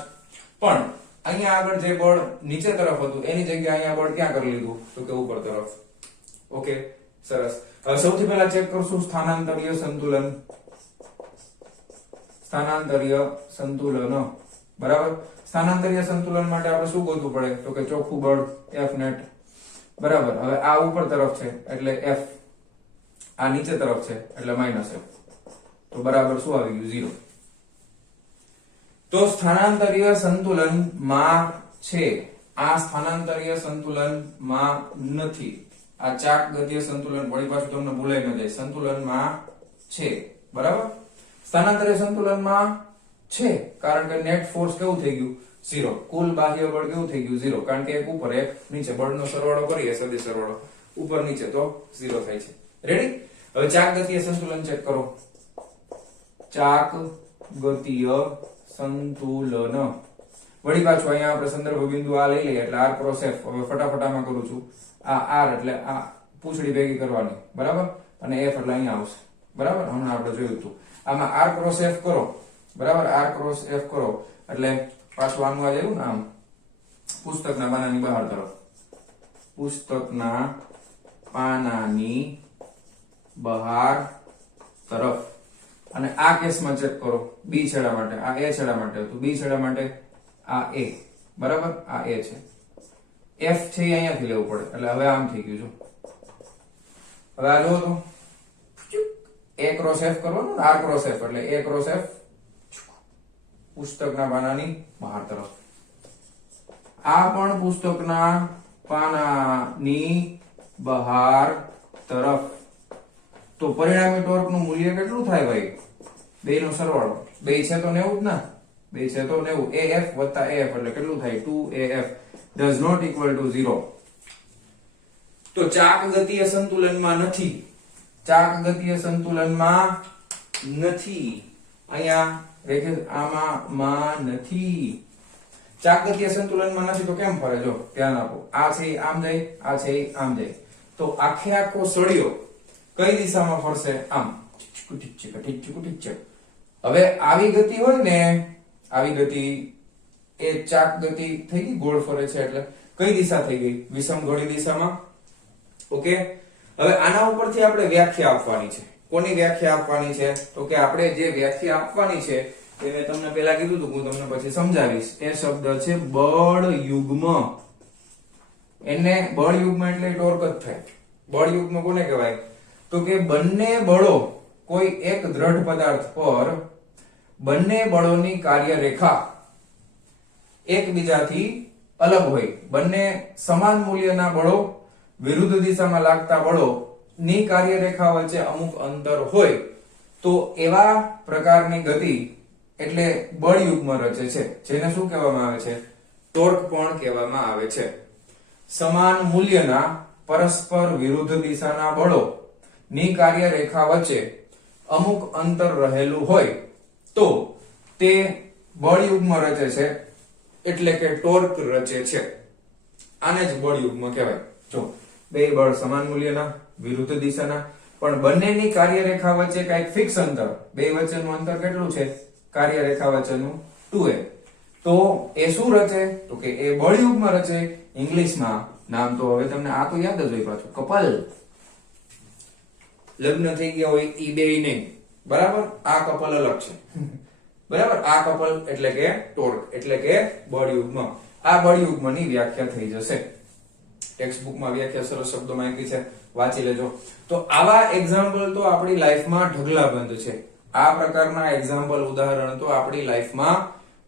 પણ અહીંયા આગળ જે બળ નીચે તરફ હતું એની જગ્યાએ અહીંયા બળ ક્યાં કરી લીધું? તો કે ઉપર તરફ. ઓકે, સરસ. હવે સૌથી પહેલા ચેક કરશું સ્થાનાંતરીય સંતુલન. સ્થાનાંતરીય સંતુલન. બરાબર? સ્થાનાંતરીય સંતુલન માટે આપણે શું ગોતવું પડે? તો કે ચોખ્ખું બળ F net. બરાબર? હવે આ ઉપર તરફ છે એટલે F, આ નીચે તરફ છે એટલે માઈનસ F. તો બરાબર શું આવી ગયું? 0. તો સ્થાનાંતરીય સંતુલન માં છે, આ સ્થાનાંતરીય સંતુલન માં નથી. આ ચાક ગતિય સંતુલન, વળી પાછું તમને ભૂલાઈ ન જાય, સંતુલન માં છે. બરાબર? સ્થાનાંતરીય સંતુલન માં છે કારણ કે નેટ ફોર્સ કેવું થઈ ગયું? 0. કુલ બાહ્ય બળ કેવું થઈ ગયું? 0. કારણ કે એક ઉપર એક નીચે, બળનો સરવાળો કરીએ, સદિશ સરવાળો ઉપર નીચે તો 0 થાય છે. રેડી? હવે ચાક ગતિય સંતુલન ચેક કરો. ચાક ગતિય સંતુલન, વળી પાછું અહીંયા આપણે સંદર્ભ બિંદુ આ લઈ લઈએ એટલે R ક્રોસ F. હવે ફટાફટ આમાં કરું છું. આ R એટલે આ પૂંછડી ભેગી કરવાની. બરાબર? અને F એટલે અહીંયા આવશે. બરાબર? હમણાં આપણે જોયું હતું. આમાં R ક્રોસ F કરો. બરાબર? R ક્રોસ F કરો એટલે પાછું આનું આ જેવું ને, આમ પુસ્તકના પાનાની બહાર તરફ. પુસ્તકના પાનાની બહાર તરફ. અને આ કેસમાં ચેક કરો. B છેડા માટે, આ A છેડા માટે હતું. B છેડા માટે આ A. બરાબર? આ A છે. F છે એ અહીંયાથી લેવું પડે, એટલે હવે આમ થઈ ગયું. જો હવે આ જો તો A ક્રોસ F કરવાનું ને, R ક્રોસ F એટલે A ક્રોસ F, પુસ્તકના પાનાની બહાર તરફ. આ પણ પુસ્તકના પાનાની બહાર તરફ. તો પરિણામી ટોર્કનું મૂલ્ય કેટલું થાય ભાઈ? બેયનો સરવાળો. બે છે તો 90 જ ના, બે છે તો 90. AF વત્તા AF એટલે કેટલું થાય? 2AF does not equal to 0. તો ચાક ગતિય સંતુલનમાં નથી. ચાક ગતિય સંતુલનમાં નથી. અહીંયા આમાં નથી. ચાક ગતિય સંતુલનમાં નથી તો કેમ ફરે? જો ધ્યાન આપો. આ છે આમ જાય, આ છે આમ જાય. તો આખે આખો સળિયો કઈ દિશામાં ફરશે? આમ. ઠીક છે. હવે આવી ગતિ હોય ને, આવી ગતિ એ ચાક ગતિ થઈ ગઈ, ગોળ ફરે છે એટલે કઈ દિશા થઈ ગઈ? વિષમ ઘડી દિશામાં. ઓકે, હવે આના ઉપરથી આપણે વ્યાખ્યા આપવાની છે. કોની વ્યાખ્યા આપવાની છે? તો કે આપણે જે વ્યાખ્યા આપવાની છે એ મેં તમને પહેલા કીધું હતું, હું તમને પછી સમજાવીશ. એ શબ્દ છે બળ યુગ્મ. એને બળ યુગ્મ એટલે ટોર્ક જ થાય. બળ યુગ્મ કોને કહેવાય? તો કે બંને બળો કોઈ એક દ્રઢ પદાર્થ પર બંને બળોની કાર્યરેખા એકબીજાથી અલગ હોય, બંને સમાન મૂલ્યના બળો વિરુદ્ધ દિશામાં લાગતા બળો ની કાર્યરેખા વચ્ચે અમુક અંતર હોય તો એવા પ્રકારની ગતિ એટલે બળ યુગ્મ રચે છે, જેને શું કહેવામાં આવે છે? ટોર્ક પણ કહેવામાં આવે છે. સમાન મૂલ્યના પરસ્પર વિરુદ્ધ દિશાના બળો ની કાર્યરેખા વચ્ચે અમુક અંતર રહેલું હોય તો તે બળ યુગ્મ રચે છે, એટલે કે ટોર્ક રચે છે. આને જ બળ યુગ્મ કહેવાય. જો બે બળ સમાન મૂલ્યના વિરુદ્ધ દિશાના પણ બંનેની કાર્યરેખા વચ્ચે કઈક ફિક્સ અંતર, બે વચ્ચેનું અંતર કેટલું છે? કાર્યરેખા વચ્ચેનું 2a. તો એ શું રચે? તો કે એ બળ યુગ્મ રચે. ઇંગ્લિશમાં નામ તો હવે તમને આ તો યાદ જ હોય પાછું, કપલ. લગ્ન થઈ ગયા હોય ઈ બે નહીં, બરાબર? આ કપલ અલગ છે, બરાબર? આ કપલ એટલે કે ટોર્ક, એટલે કે બળ યુગ્મ. આ બળ યુગ્મની વ્યાખ્યા થઈ જશે. ટેક્સ્ટ બુકમાં વ્યાખ્યા સરસ શબ્દોમાં આપી છે, વાંચી લેજો. તો આવા એક્ઝામ્પલ તો આપણી લાઈફમાં ઢગલાબંધ છે. આ પ્રકારના એક્ઝામ્પલ, ઉદાહરણ તો આપણી લાઈફમાં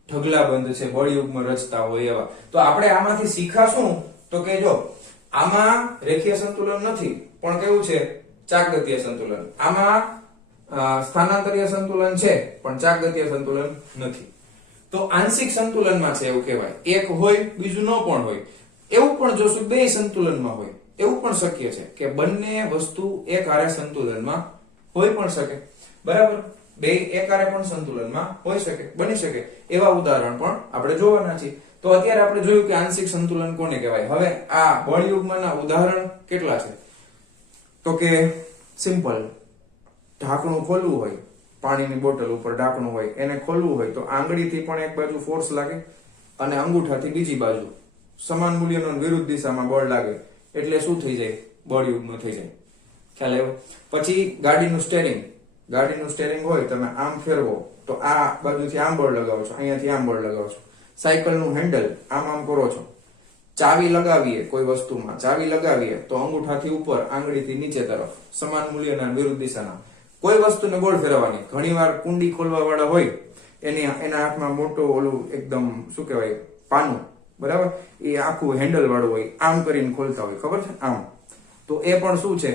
ઢગલાબંધ છે, બળ યુગ્મ રચતા હોય એવા. તો આપણે આમાંથી શીખાશું તો કે જો આમાં રેખીય સંતુલન નથી, પણ કેવું છે? ચાકગતીય સંતુલન. આમાં સ્થાનાંતરીય સંતુલન છે, પણ ચાકગતીય સંતુલન નથી. તો આંશિક સંતુલનમાં છે એવું કહેવાય. એક હોય બીજું ન પણ હોય. એવું પણ જોશું બે સંતુલનમાં હોય, એવું પણ શક્ય છે કે બંને વસ્તુ એક હારે સંતુલનમાં હોઈ પણ શકે, બરાબર? બે એક હારે પણ સંતુલનમાં હોઈ શકે, બની શકે. એવા ઉદાહરણ પણ આપણે જોવાના છીએ. તો અત્યારે આપણે જોયું કે આંશિક સંતુલન કોને કહેવાય. હવે આ બળ યુગ્મના ઉદાહરણ કેટલા છે? તો કે સિમ્પલ, ઢાંકણું ખોલવું હોય, પાણીની બોટલ ઉપર ઢાંકણું હોય, એને ખોલવું હોય તો આંગળીથી પણ એક બાજુ ફોર્સ લાગે અને અંગૂઠાથી બીજી બાજુ સમાન મૂલ્યનો વિરુદ્ધ દિશામાં બળ લાગે, એટલે શું થઈ જાય? બળ યુગ્મ થઈ જાય. ખ્યાલ આવ્યો? પછી ગાડીનું સ્ટેરિંગ, ગાડીનું સ્ટેરિંગ હોય, તમે આમ ફેરવો તો આ બાજુથી આમ બળ લગાવો છો, અહીંયાથી આમ બળ લગાવો છો. સાયકલનું હેન્ડલ આમ કરો છો. ચાવી લગાવીએ કોઈ વસ્તુમાં, ચાવી લગાવીએ તો અંગૂઠાથી ઉપર, આંગળીથી નીચે તરફ, સમાન મૂલ્યના વિરુદ્ધ દિશાના. કોઈ વસ્તુને ગોળ ફેરવવાની. ઘણીવાર કુંડી ખોલવા વાળા હોય, એના હાથમાં મોટો ઓલું એકદમ શું કહેવાય પાનું, બરાબર? એ આખું હેન્ડલ વાળું હોય, આમ કરીને ખોલતા હોય, ખબર છે? આમ. તો એ પણ શું છે?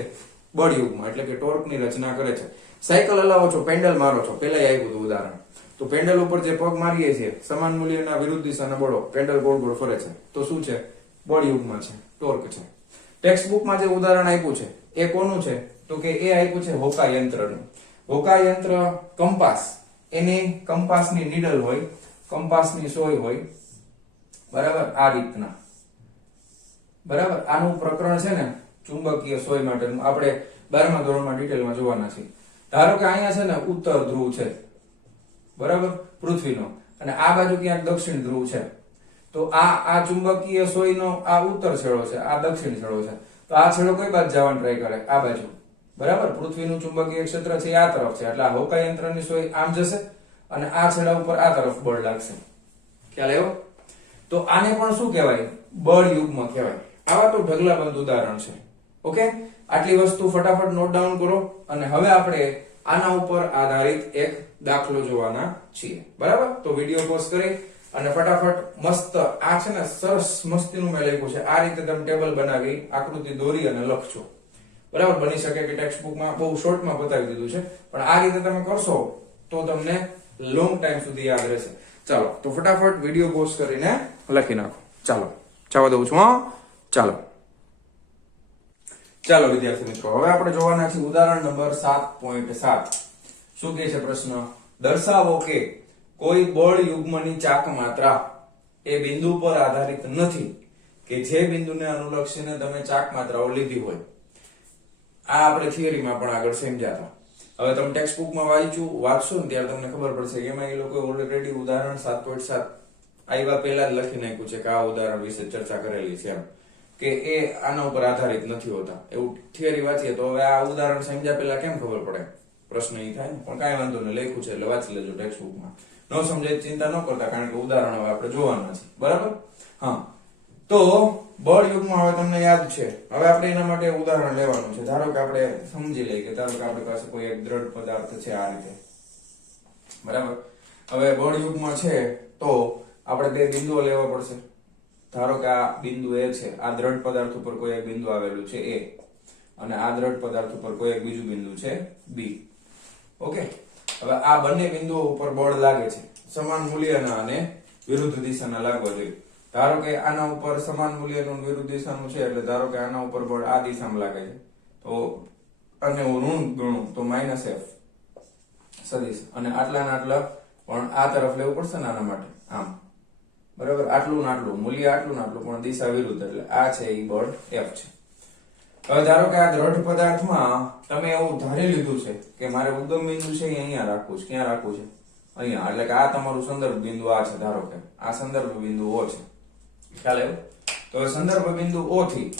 બળ યુગ્મ, એટલે કે ટોર્કની રચના કરે છે. સાયકલ હલાવો છો, પેન્ડલ મારો છો, પેલા આવ્યું હતું ઉદાહરણ. તો પેન્ડલ ઉપર જે પગ મારીએ છીએ, સમાન મૂલ્યના વિરુદ્ધ દિશાના બળો, પેન્ડલ ગોળ ગોળ ફરે છે, તો શું છે? બળ યુગ્મ છે, ટોર્ક છે. ટેક્સ્ટ બુકમાં જે ઉદાહરણ આપ્યું છે એ કોનું છે? તો કે એ આપ્યું છે હોકા યંત્રનું. હોકા યંત્ર, કંપાસ, એની કંપાસની નીડલ હોય, કંપાસની સોય હોય, બરાબર? આ રીતના, બરાબર? આનું પ્રકરણ છે ને ચુંબકીય સોય માટેનું, આપણે 12મા ધોરણમાં ડિટેલમાં જોવાના છીએ. ધારો કે અહીંયા છે ને ઉત્તર ધ્રુવ છે, બરાબર? પૃથ્વીનો, અને આ બાજુ ક્યાંક દક્ષિણ ધ્રુવ છે. તો આ ચુંબકીય સોયનો આ ઉત્તર છેડો છે, આ દક્ષિણ છેડો છે. તો આ છેડો કઈ બાજુ જવાનો ટ્રાય કરે? આ બાજુ, બરાબર? પૃથ્વીનું ચુંબકીય ક્ષેત્ર છે આ તરફ છે, એટલે આ હોકા યંત્રની સોય આમ જશે અને આ છેડા ઉપર આ તરફ બળ લાગશે. ખ્યાલ આવ્યો? તો આને પણ શું કહેવાય? બળ યુગ્મ કહેવાય. આવા તો ઢગલાબંધ ઉદાહરણ છે. ઓકે, આટલી વસ્તુ ફટાફટ નોટ ડાઉન કરો અને હવે આપણે આના ઉપર આધારિત એક દાખલો જોવાના છીએ, બરાબર? તો વિડીયો પોઝ કરી અને ફટાફટ મસ્ત આ છે ને સરસ મસ્તીનું મેં લખ્યું છે, આ રીતે તમે ટેબલ બનાવી આકૃતિ દોરી અને લખજો, બરાબર? બની શકે કે ટેક્સ્ટ બુકમાં બહુ શોર્ટમાં બતાવી દીધું છે, પણ આ રીતે તમે કરશો તો તમને લોંગ ટાઈમ સુધી યાદ રહેશે. ચાલો, તો ફટાફટ વિડીયો પોઝ કરીને લખી નાખો. ચાલો, જવા દઉં છું. ચાલો વિદ્યાર્થી મિત્રો, હવે આપણે જોવાના છે ઉદાહરણ નંબર 7.7. શું કહે છે પ્રશ્ન? દર્શાવો કે કોઈ બળ યુગ્મની ચાક માત્રા એ બિંદુ પર આધારિત નથી કે જે બિંદુને અનુલક્ષીને તમે ચાક માત્રાઓ લીધી હોય. આ આપણે થિયરીમાં પણ આગળ સમજ્યા હતા. હવે તમે ટેક્સ્ટ બુકમાં વાંચશો ને ત્યારે તમને ખબર પડશે કે એમાં એ લોકો ઓલરેડી ઉદાહરણ 7.7 આવ્યા પહેલા જ લખી નાખ્યું છે કે આ ઉદાહરણ વિશે ચર્ચા કરેલી છે, એમ કે એ આના ઉપર આધારિત નથી હોતા. એવું થિયરી વાંચીએ તો હવે આ ઉદાહરણ સમજ્યા પહેલા કેમ ખબર પડે? પ્રશ્ન એ થાય ને. પણ કાંઈ વાંધો નહીં, લખ્યું છે એટલે વાંચી લેજો ટેક્સ્ટ બુકમાં. ન સમજાય ચિંતા ન કરતા, કારણ કે ઉદાહરણ હવે આપણે જોવાના છે, બરાબર? હા, તો બળ યુગ્મ હવે તમને યાદ છે. હવે આપણે એના માટે ઉદાહરણ લેવાનું છે. ધારો કે આપણે સમજી લઈએ કે ધારો કે આપણી પાસે કોઈ એક દ્રઢ પદાર્થ છે આ રીતે, બરાબર. હવે બળ યુગ્મ છે તો આપણે બે બિંદુઓ લેવા પડશે. ધારો કે આ બિંદુ એ છે, આ દ્રઢ પદાર્થ ઉપર કોઈ એક બિંદુ આવેલું છે એ, અને આ દ્રઢ પદાર્થ ઉપર કોઈ એક બીજું બિંદુ છે બી. ઓકે, હવે આ બંને બિંદુઓ ઉપર બળ લાગે છે, સમાન મૂલ્યના અને વિરુદ્ધ દિશાના લાગવા જોઈએ. ધારો કે આના ઉપર સમાન મૂલ્યનું વિરુદ્ધ દિશાનું છે, એટલે ધારો કે આના ઉપર બળ આ દિશામાં લાગે છે, તો અને હું ઋણ ગણું તો -F સદિશ, અને આટલા ને આટલા પણ આ તરફ લેવું પડશે ને આના માટે, આમ, બરાબર. આટલું ને આટલું મૂલ્ય, આટલું ને આટલું પણ દિશા વિરુદ્ધ, એટલે આ છે એ બળ F છે. હવે ધારો કે આ દ્રઢ પદાર્થમાં તમે એવું ધારી લીધું છે કે મારે ઉગમ બિંદુ છે એ અહીંયા રાખવું છે. ક્યાં રાખવું છે? અહીંયા. એટલે કે આ તમારું સંદર્ભ બિંદુ આ છે. ધારો કે આ સંદર્ભ બિંદુ O છે. ખ્યાલ આવ્યો? તો સંદર્ભ બિંદુ O થી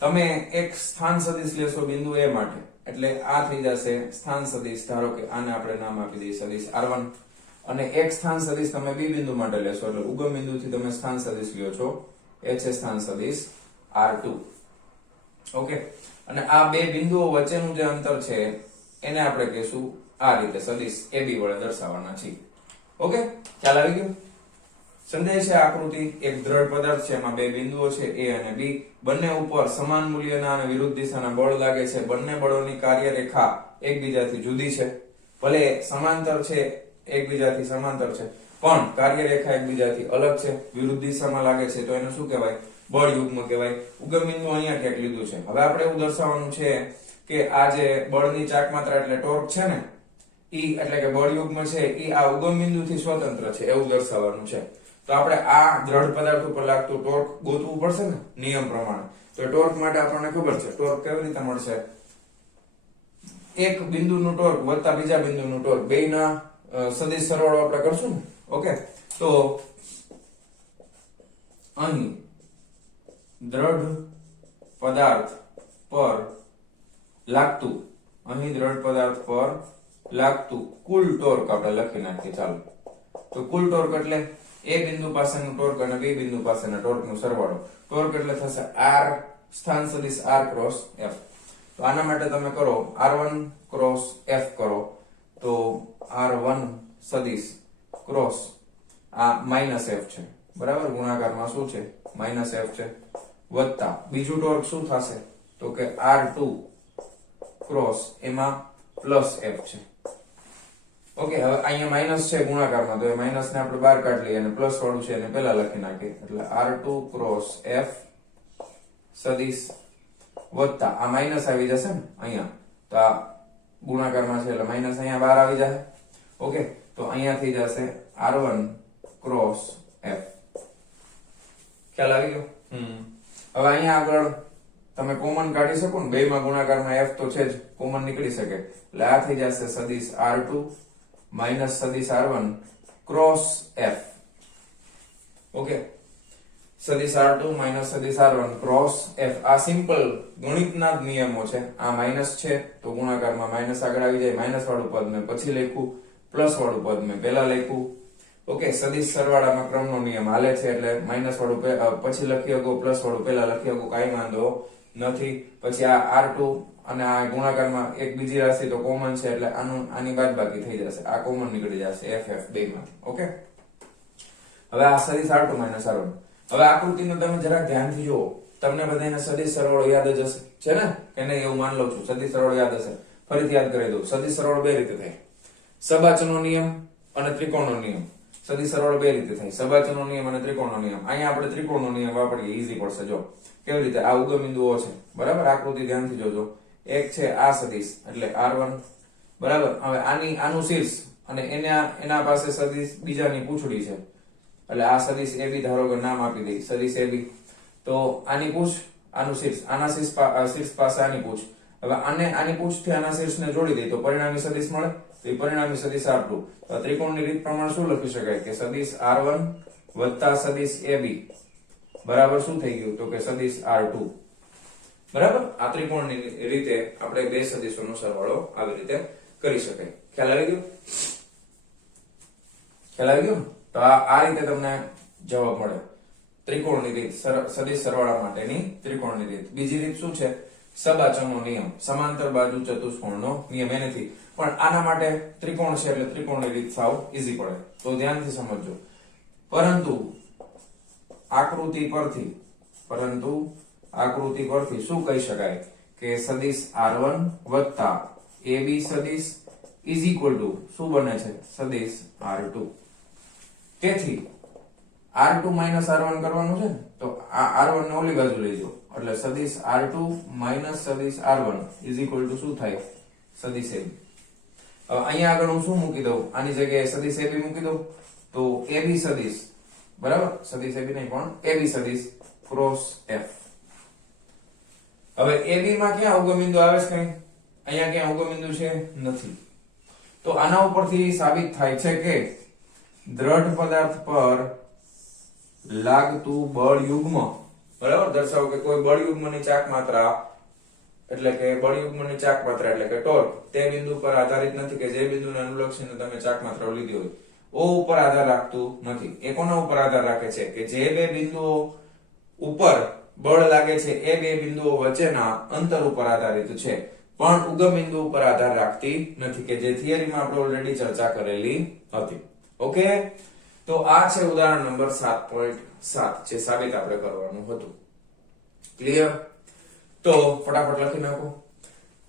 તમે એક સ્થાન સદિશ લેશો બિંદુ A માટે, એટલે આ થઈ જશે સ્થાન સદિશ. ધારો કે આને આપણે નામ આપી દઈએ સદિશ R1, અને એક સ્થાન સદિશ તમે B બિંદુ માટે લેશો, એટલે ઉગમ બિંદુથી તમે સ્થાન સદિશ લ્યો છો, એ છે સ્થાન સદિશ R2. ઓકે, અને આ બે બિંદુઓ વચ્ચેનું જે અંતર છે એને આપણે કહીશું આ રીતે સદિશ AB વડે દર્શાવવાના છે. ઓકે, ખ્યાલ આવી ગયો? સમજાય છે? આકૃતિ એક દ્રઢ પદાર્થ છે, એમાં બે બિંદુઓ છે A અને B, બંને ઉપર સમાન મૂલ્યના અને વિરુદ્ધ દિશાના બળ લાગે છે. બંને બળોની કાર્યરેખા એકબીજાથી જુદી છે, ભલે સમાંતર છે, એકબીજાથી સમાંતર છે, પણ કાર્યરેખા એકબીજાથી અલગ છે, વિરુદ્ધ દિશામાં લાગે છે, તો એને શું કહેવાય? બળ યુગ્મ કહેવાય. ઉગમ બિંદુ અહીંયા ક્યાંક લીધું છે. હવે આપણે એવું દર્શાવવાનું છે કે આ જે બળની ચાકમાત્રા એટલે ટોર્ક છે ને, ઈ એટલે કે બળ યુગ્મ છે ઈ આ ઉગમ બિંદુથી સ્વતંત્ર છે, એવું દર્શાવવાનું છે. તો આપણે આ દ્રઢ પદાર્થ ઉપર લાગતું ટોર્ક ગોતવું પડશે ને નિયમ પ્રમાણે. તો ટોર્ક માટે આપણને ખબર છે ટોર્ક કેવી રીતે મળશે? એક બિંદુનું ટોર્ક વત્તા બીજા બિંદુનું ટોર્ક, બેયના સદિશ સરવાળો આપણે કરશું ને. ઓકે, તો અહીં દ્રઢ પદાર્થ પર લાગતું, અહીં દ્રઢ પદાર્થ પર લાગતું કુલ ટોર્ક આપણે લખી નાખીએ. ચાલો, તો કુલ ટોર્ક એટલે A બિંદુ પાસેનું ટોર્ક અને B બિંદુ પાસેના ટોર્કનો સરવાળો. ટોર્ક એટલે થશે R સ્થાન સદિશ R ક્રોસ F. તો આના માટે તમે કરો R1 ક્રોસ F કરો, તો R1 સદિશ ક્રોસ આ -F છે, બરાબર. ગુણાકારમાં શું છે? -F છે, વત્તા બીજું ટોર્ક શું થશે? તો કે R2 ક્રોસ એમાં +F છે. ઓકે, હવે અહીંયા માઇનસ છે ગુણાકારમાં, તો એ માઇનસ ને આપણે બહાર કાઢી લઈએ અને પ્લસ વાળું છે એને પહેલા લખી નાખીએ, એટલે R2 ક્રોસ F સદિશ વત્તા આ માઇનસ આવી જશે ને અહીંયા, તો આ ગુણાકારમાં છે એટલે માઇનસ અહીંયા બહાર આવી જશે. ઓકે, તો અહીંયા થઈ જશે R1 ક્રોસ F. ખ્યાલ આવી ગયો? હવે અહીંયા આગળ તમે કોમન કાઢી શકો ને, બેમાં ગુણાકારમાં F તો છે જ, કોમન નીકળી શકે, એટલે આ થઈ જશે સદિશ R2 માઇનસ સદિશ R1 ક્રોસ F. ઓકે, સદિશ R2 માઇનસ સદિશ R1 ક્રોસ F. આ સિમ્પલ ગણિતના જ નિયમો છે. આ માઇનસ છે તો ગુણાકારમાં માઇનસ આગળ આવી જાય, માઇનસ વાળું પદ મેં પછી લખ્યું, પ્લસ વાળું પદ મેં પહેલા લખ્યું. ઓકે, સદિશ સરવાળામાં ક્રમનો નિયમ હાલે છે, એટલે માઇનસ વાળું પછી લખી શકો, પ્લસ વાળું પહેલા લખી શકો, કાંઈ વાંધો નથી. પછી આ R2 અને આ ગુણાકારમાં એક બીજી રાશિ તો કોમન છે, એટલે આની બાદબાકી થઈ જશે, આ કોમન નીકળી જશે FF બેમાંથી. ઓકે, હવે આ સદિશ R2 માઇનસ R1. હવે આકૃતિને તમે જરા ધ્યાનથી જુઓ, તમને બધાને સદિશ સરવાળો યાદ જ હશે છે ને, કે નહીં? એવું માન લઉં છું સદિશ સરવાળો યાદ હશે. ફરીથી યાદ કરી દઉં. સદિશ સરવાળો બે રીતે થાય, સબાચનો નિયમ અને ત્રિકોણનો નિયમ. સદિશ સરવાળો બે રીતે થાય, સબાચનો નિયમ અને ત્રિકોણનો નિયમ. અહીંયા આપણે ત્રિકોણનો નિયમ વાપરીએ, ઈઝી પડશે. જો કેવી રીતે, આ ઉગમ બિંદુઓ છે, બરાબર. આકૃતિ ધ્યાનથી જોજો. એક છે આ સદિશ એટલે R1, બરાબર. હવે આનું શીર્ષ અને એના પાસે સદિશ બીજાની પૂંછડી છે, એટલે આ સદિશ AB ધારો કે નામ આપી દઈ સદિશ AB. તો આની પૂંછ, આનું શીર્ષ, આના શીર્ષ પાસે આની પૂંછ. હવે આની પૂંછથી આના શીર્ષને જોડી દઈ તો પરિણામી સદિશ મળે, તો એ પરિણામી સદિશ R2. તો ત્રિકોણની રીત પ્રમાણે શું લખી શકાય કે સદિશ R1 વત્તા સદિશ AB બરાબર શું થઈ ગયું? તો કે સદિશ R2. બરાબર. આ ત્રિકોણની રીતે આપણે બે સદિશોનો સરવાળો આવી રીતે કરી શકાય. ખ્યાલ આવી ગયો? ખ્યાલ આવી ગયો? તો આ રીતે તમને જવાબ મળે. ત્રિકોણની રીત, સદિશ સરવાળા માટેની ત્રિકોણની રીત. બીજી રીત શું છે? સબાચમનો નિયમ, સમાંતર બાજુ ચતુષ્કોણનો નિયમ. એ નથી પણ આના માટે ત્રિકોણ છે એટલે ત્રિકોણની રીત સાવ ઈઝી પડે, તો ધ્યાનથી સમજજો. પરંતુ આકૃતિ પરથી શું કહી શકાય કે સદિશ r1 વત્તા ab સદિશ ઇઝ ઇક્વલ ટુ શું બને છે? સદિશ r2. તેથી r2 માઇનસ r1 કરવાનું છે ને, તો આ r1 ને ઓલી બાજુ લઈ જાઓ એટલે સદિશ r2 માઇનસ સદિશ r1 ઇઝ ઇક્વલ ટુ શું થાય? સદિશ ab. હવે અહીંયા આગળ હું શું મૂકી દઉં? આની જગ્યાએ સદિશ ab મૂકી દઉં તો ab સદિશ, બરાબર, સદિશ ab નહીં પણ ab સદિશ ક્રોસ f. હવે ab માં ક્યાં ઉગમ બિંદુ આવે છે? કઈ અહીંયા ક્યાં ઉગમ બિંદુ છે? નથી. તો આના ઉપરથી સાબિત થાય છે કે દ્રઢ પદાર્થ પર લાગતું બળ યુગ્મ, બરાબર, દર્શાવો કે કોઈ બળ યુગ્મની ચાક માત્રા એટલે કે ટોર્ક તે બિંદુ પર આધારિત નથી કે જે બિંદુને અનુલક્ષીને તમે ચાક માત્રાઓ લીધી હોય. ઓ ઉપર આધાર રાખતું નથી. એ કોના ઉપર આધાર રાખે છે? કે જે બે બિંદુઓ ઉપર બળ લાગે છે એ બે બિંદુઓ વચ્ચેના અંતર ઉપર આધારિત છે, પણ ઉગમ બિંદુ ઉપર આધાર રાખતી નથી, કે જે થિયરીમાં આપણે ઓલરેડી ચર્ચા કરેલી હતી. ઓકે, તો આ છે ઉદાહરણ નંબર 7.7 જે સાબિત આપણે કરવાનું હતું. ક્લિયર? તો ફટાફટ લખી નાખો.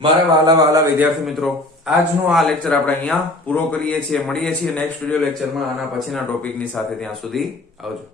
મારા વહાલા વિદ્યાર્થી મિત્રો, આજનો આ લેક્ચર આપણે અહીંયા પૂરો કરીએ છીએ. મળીએ છીએ નેક્સ્ટ વિડિયો લેક્ચરમાં આના પછીના ટોપિકની સાથે. ત્યાં સુધી આવજો.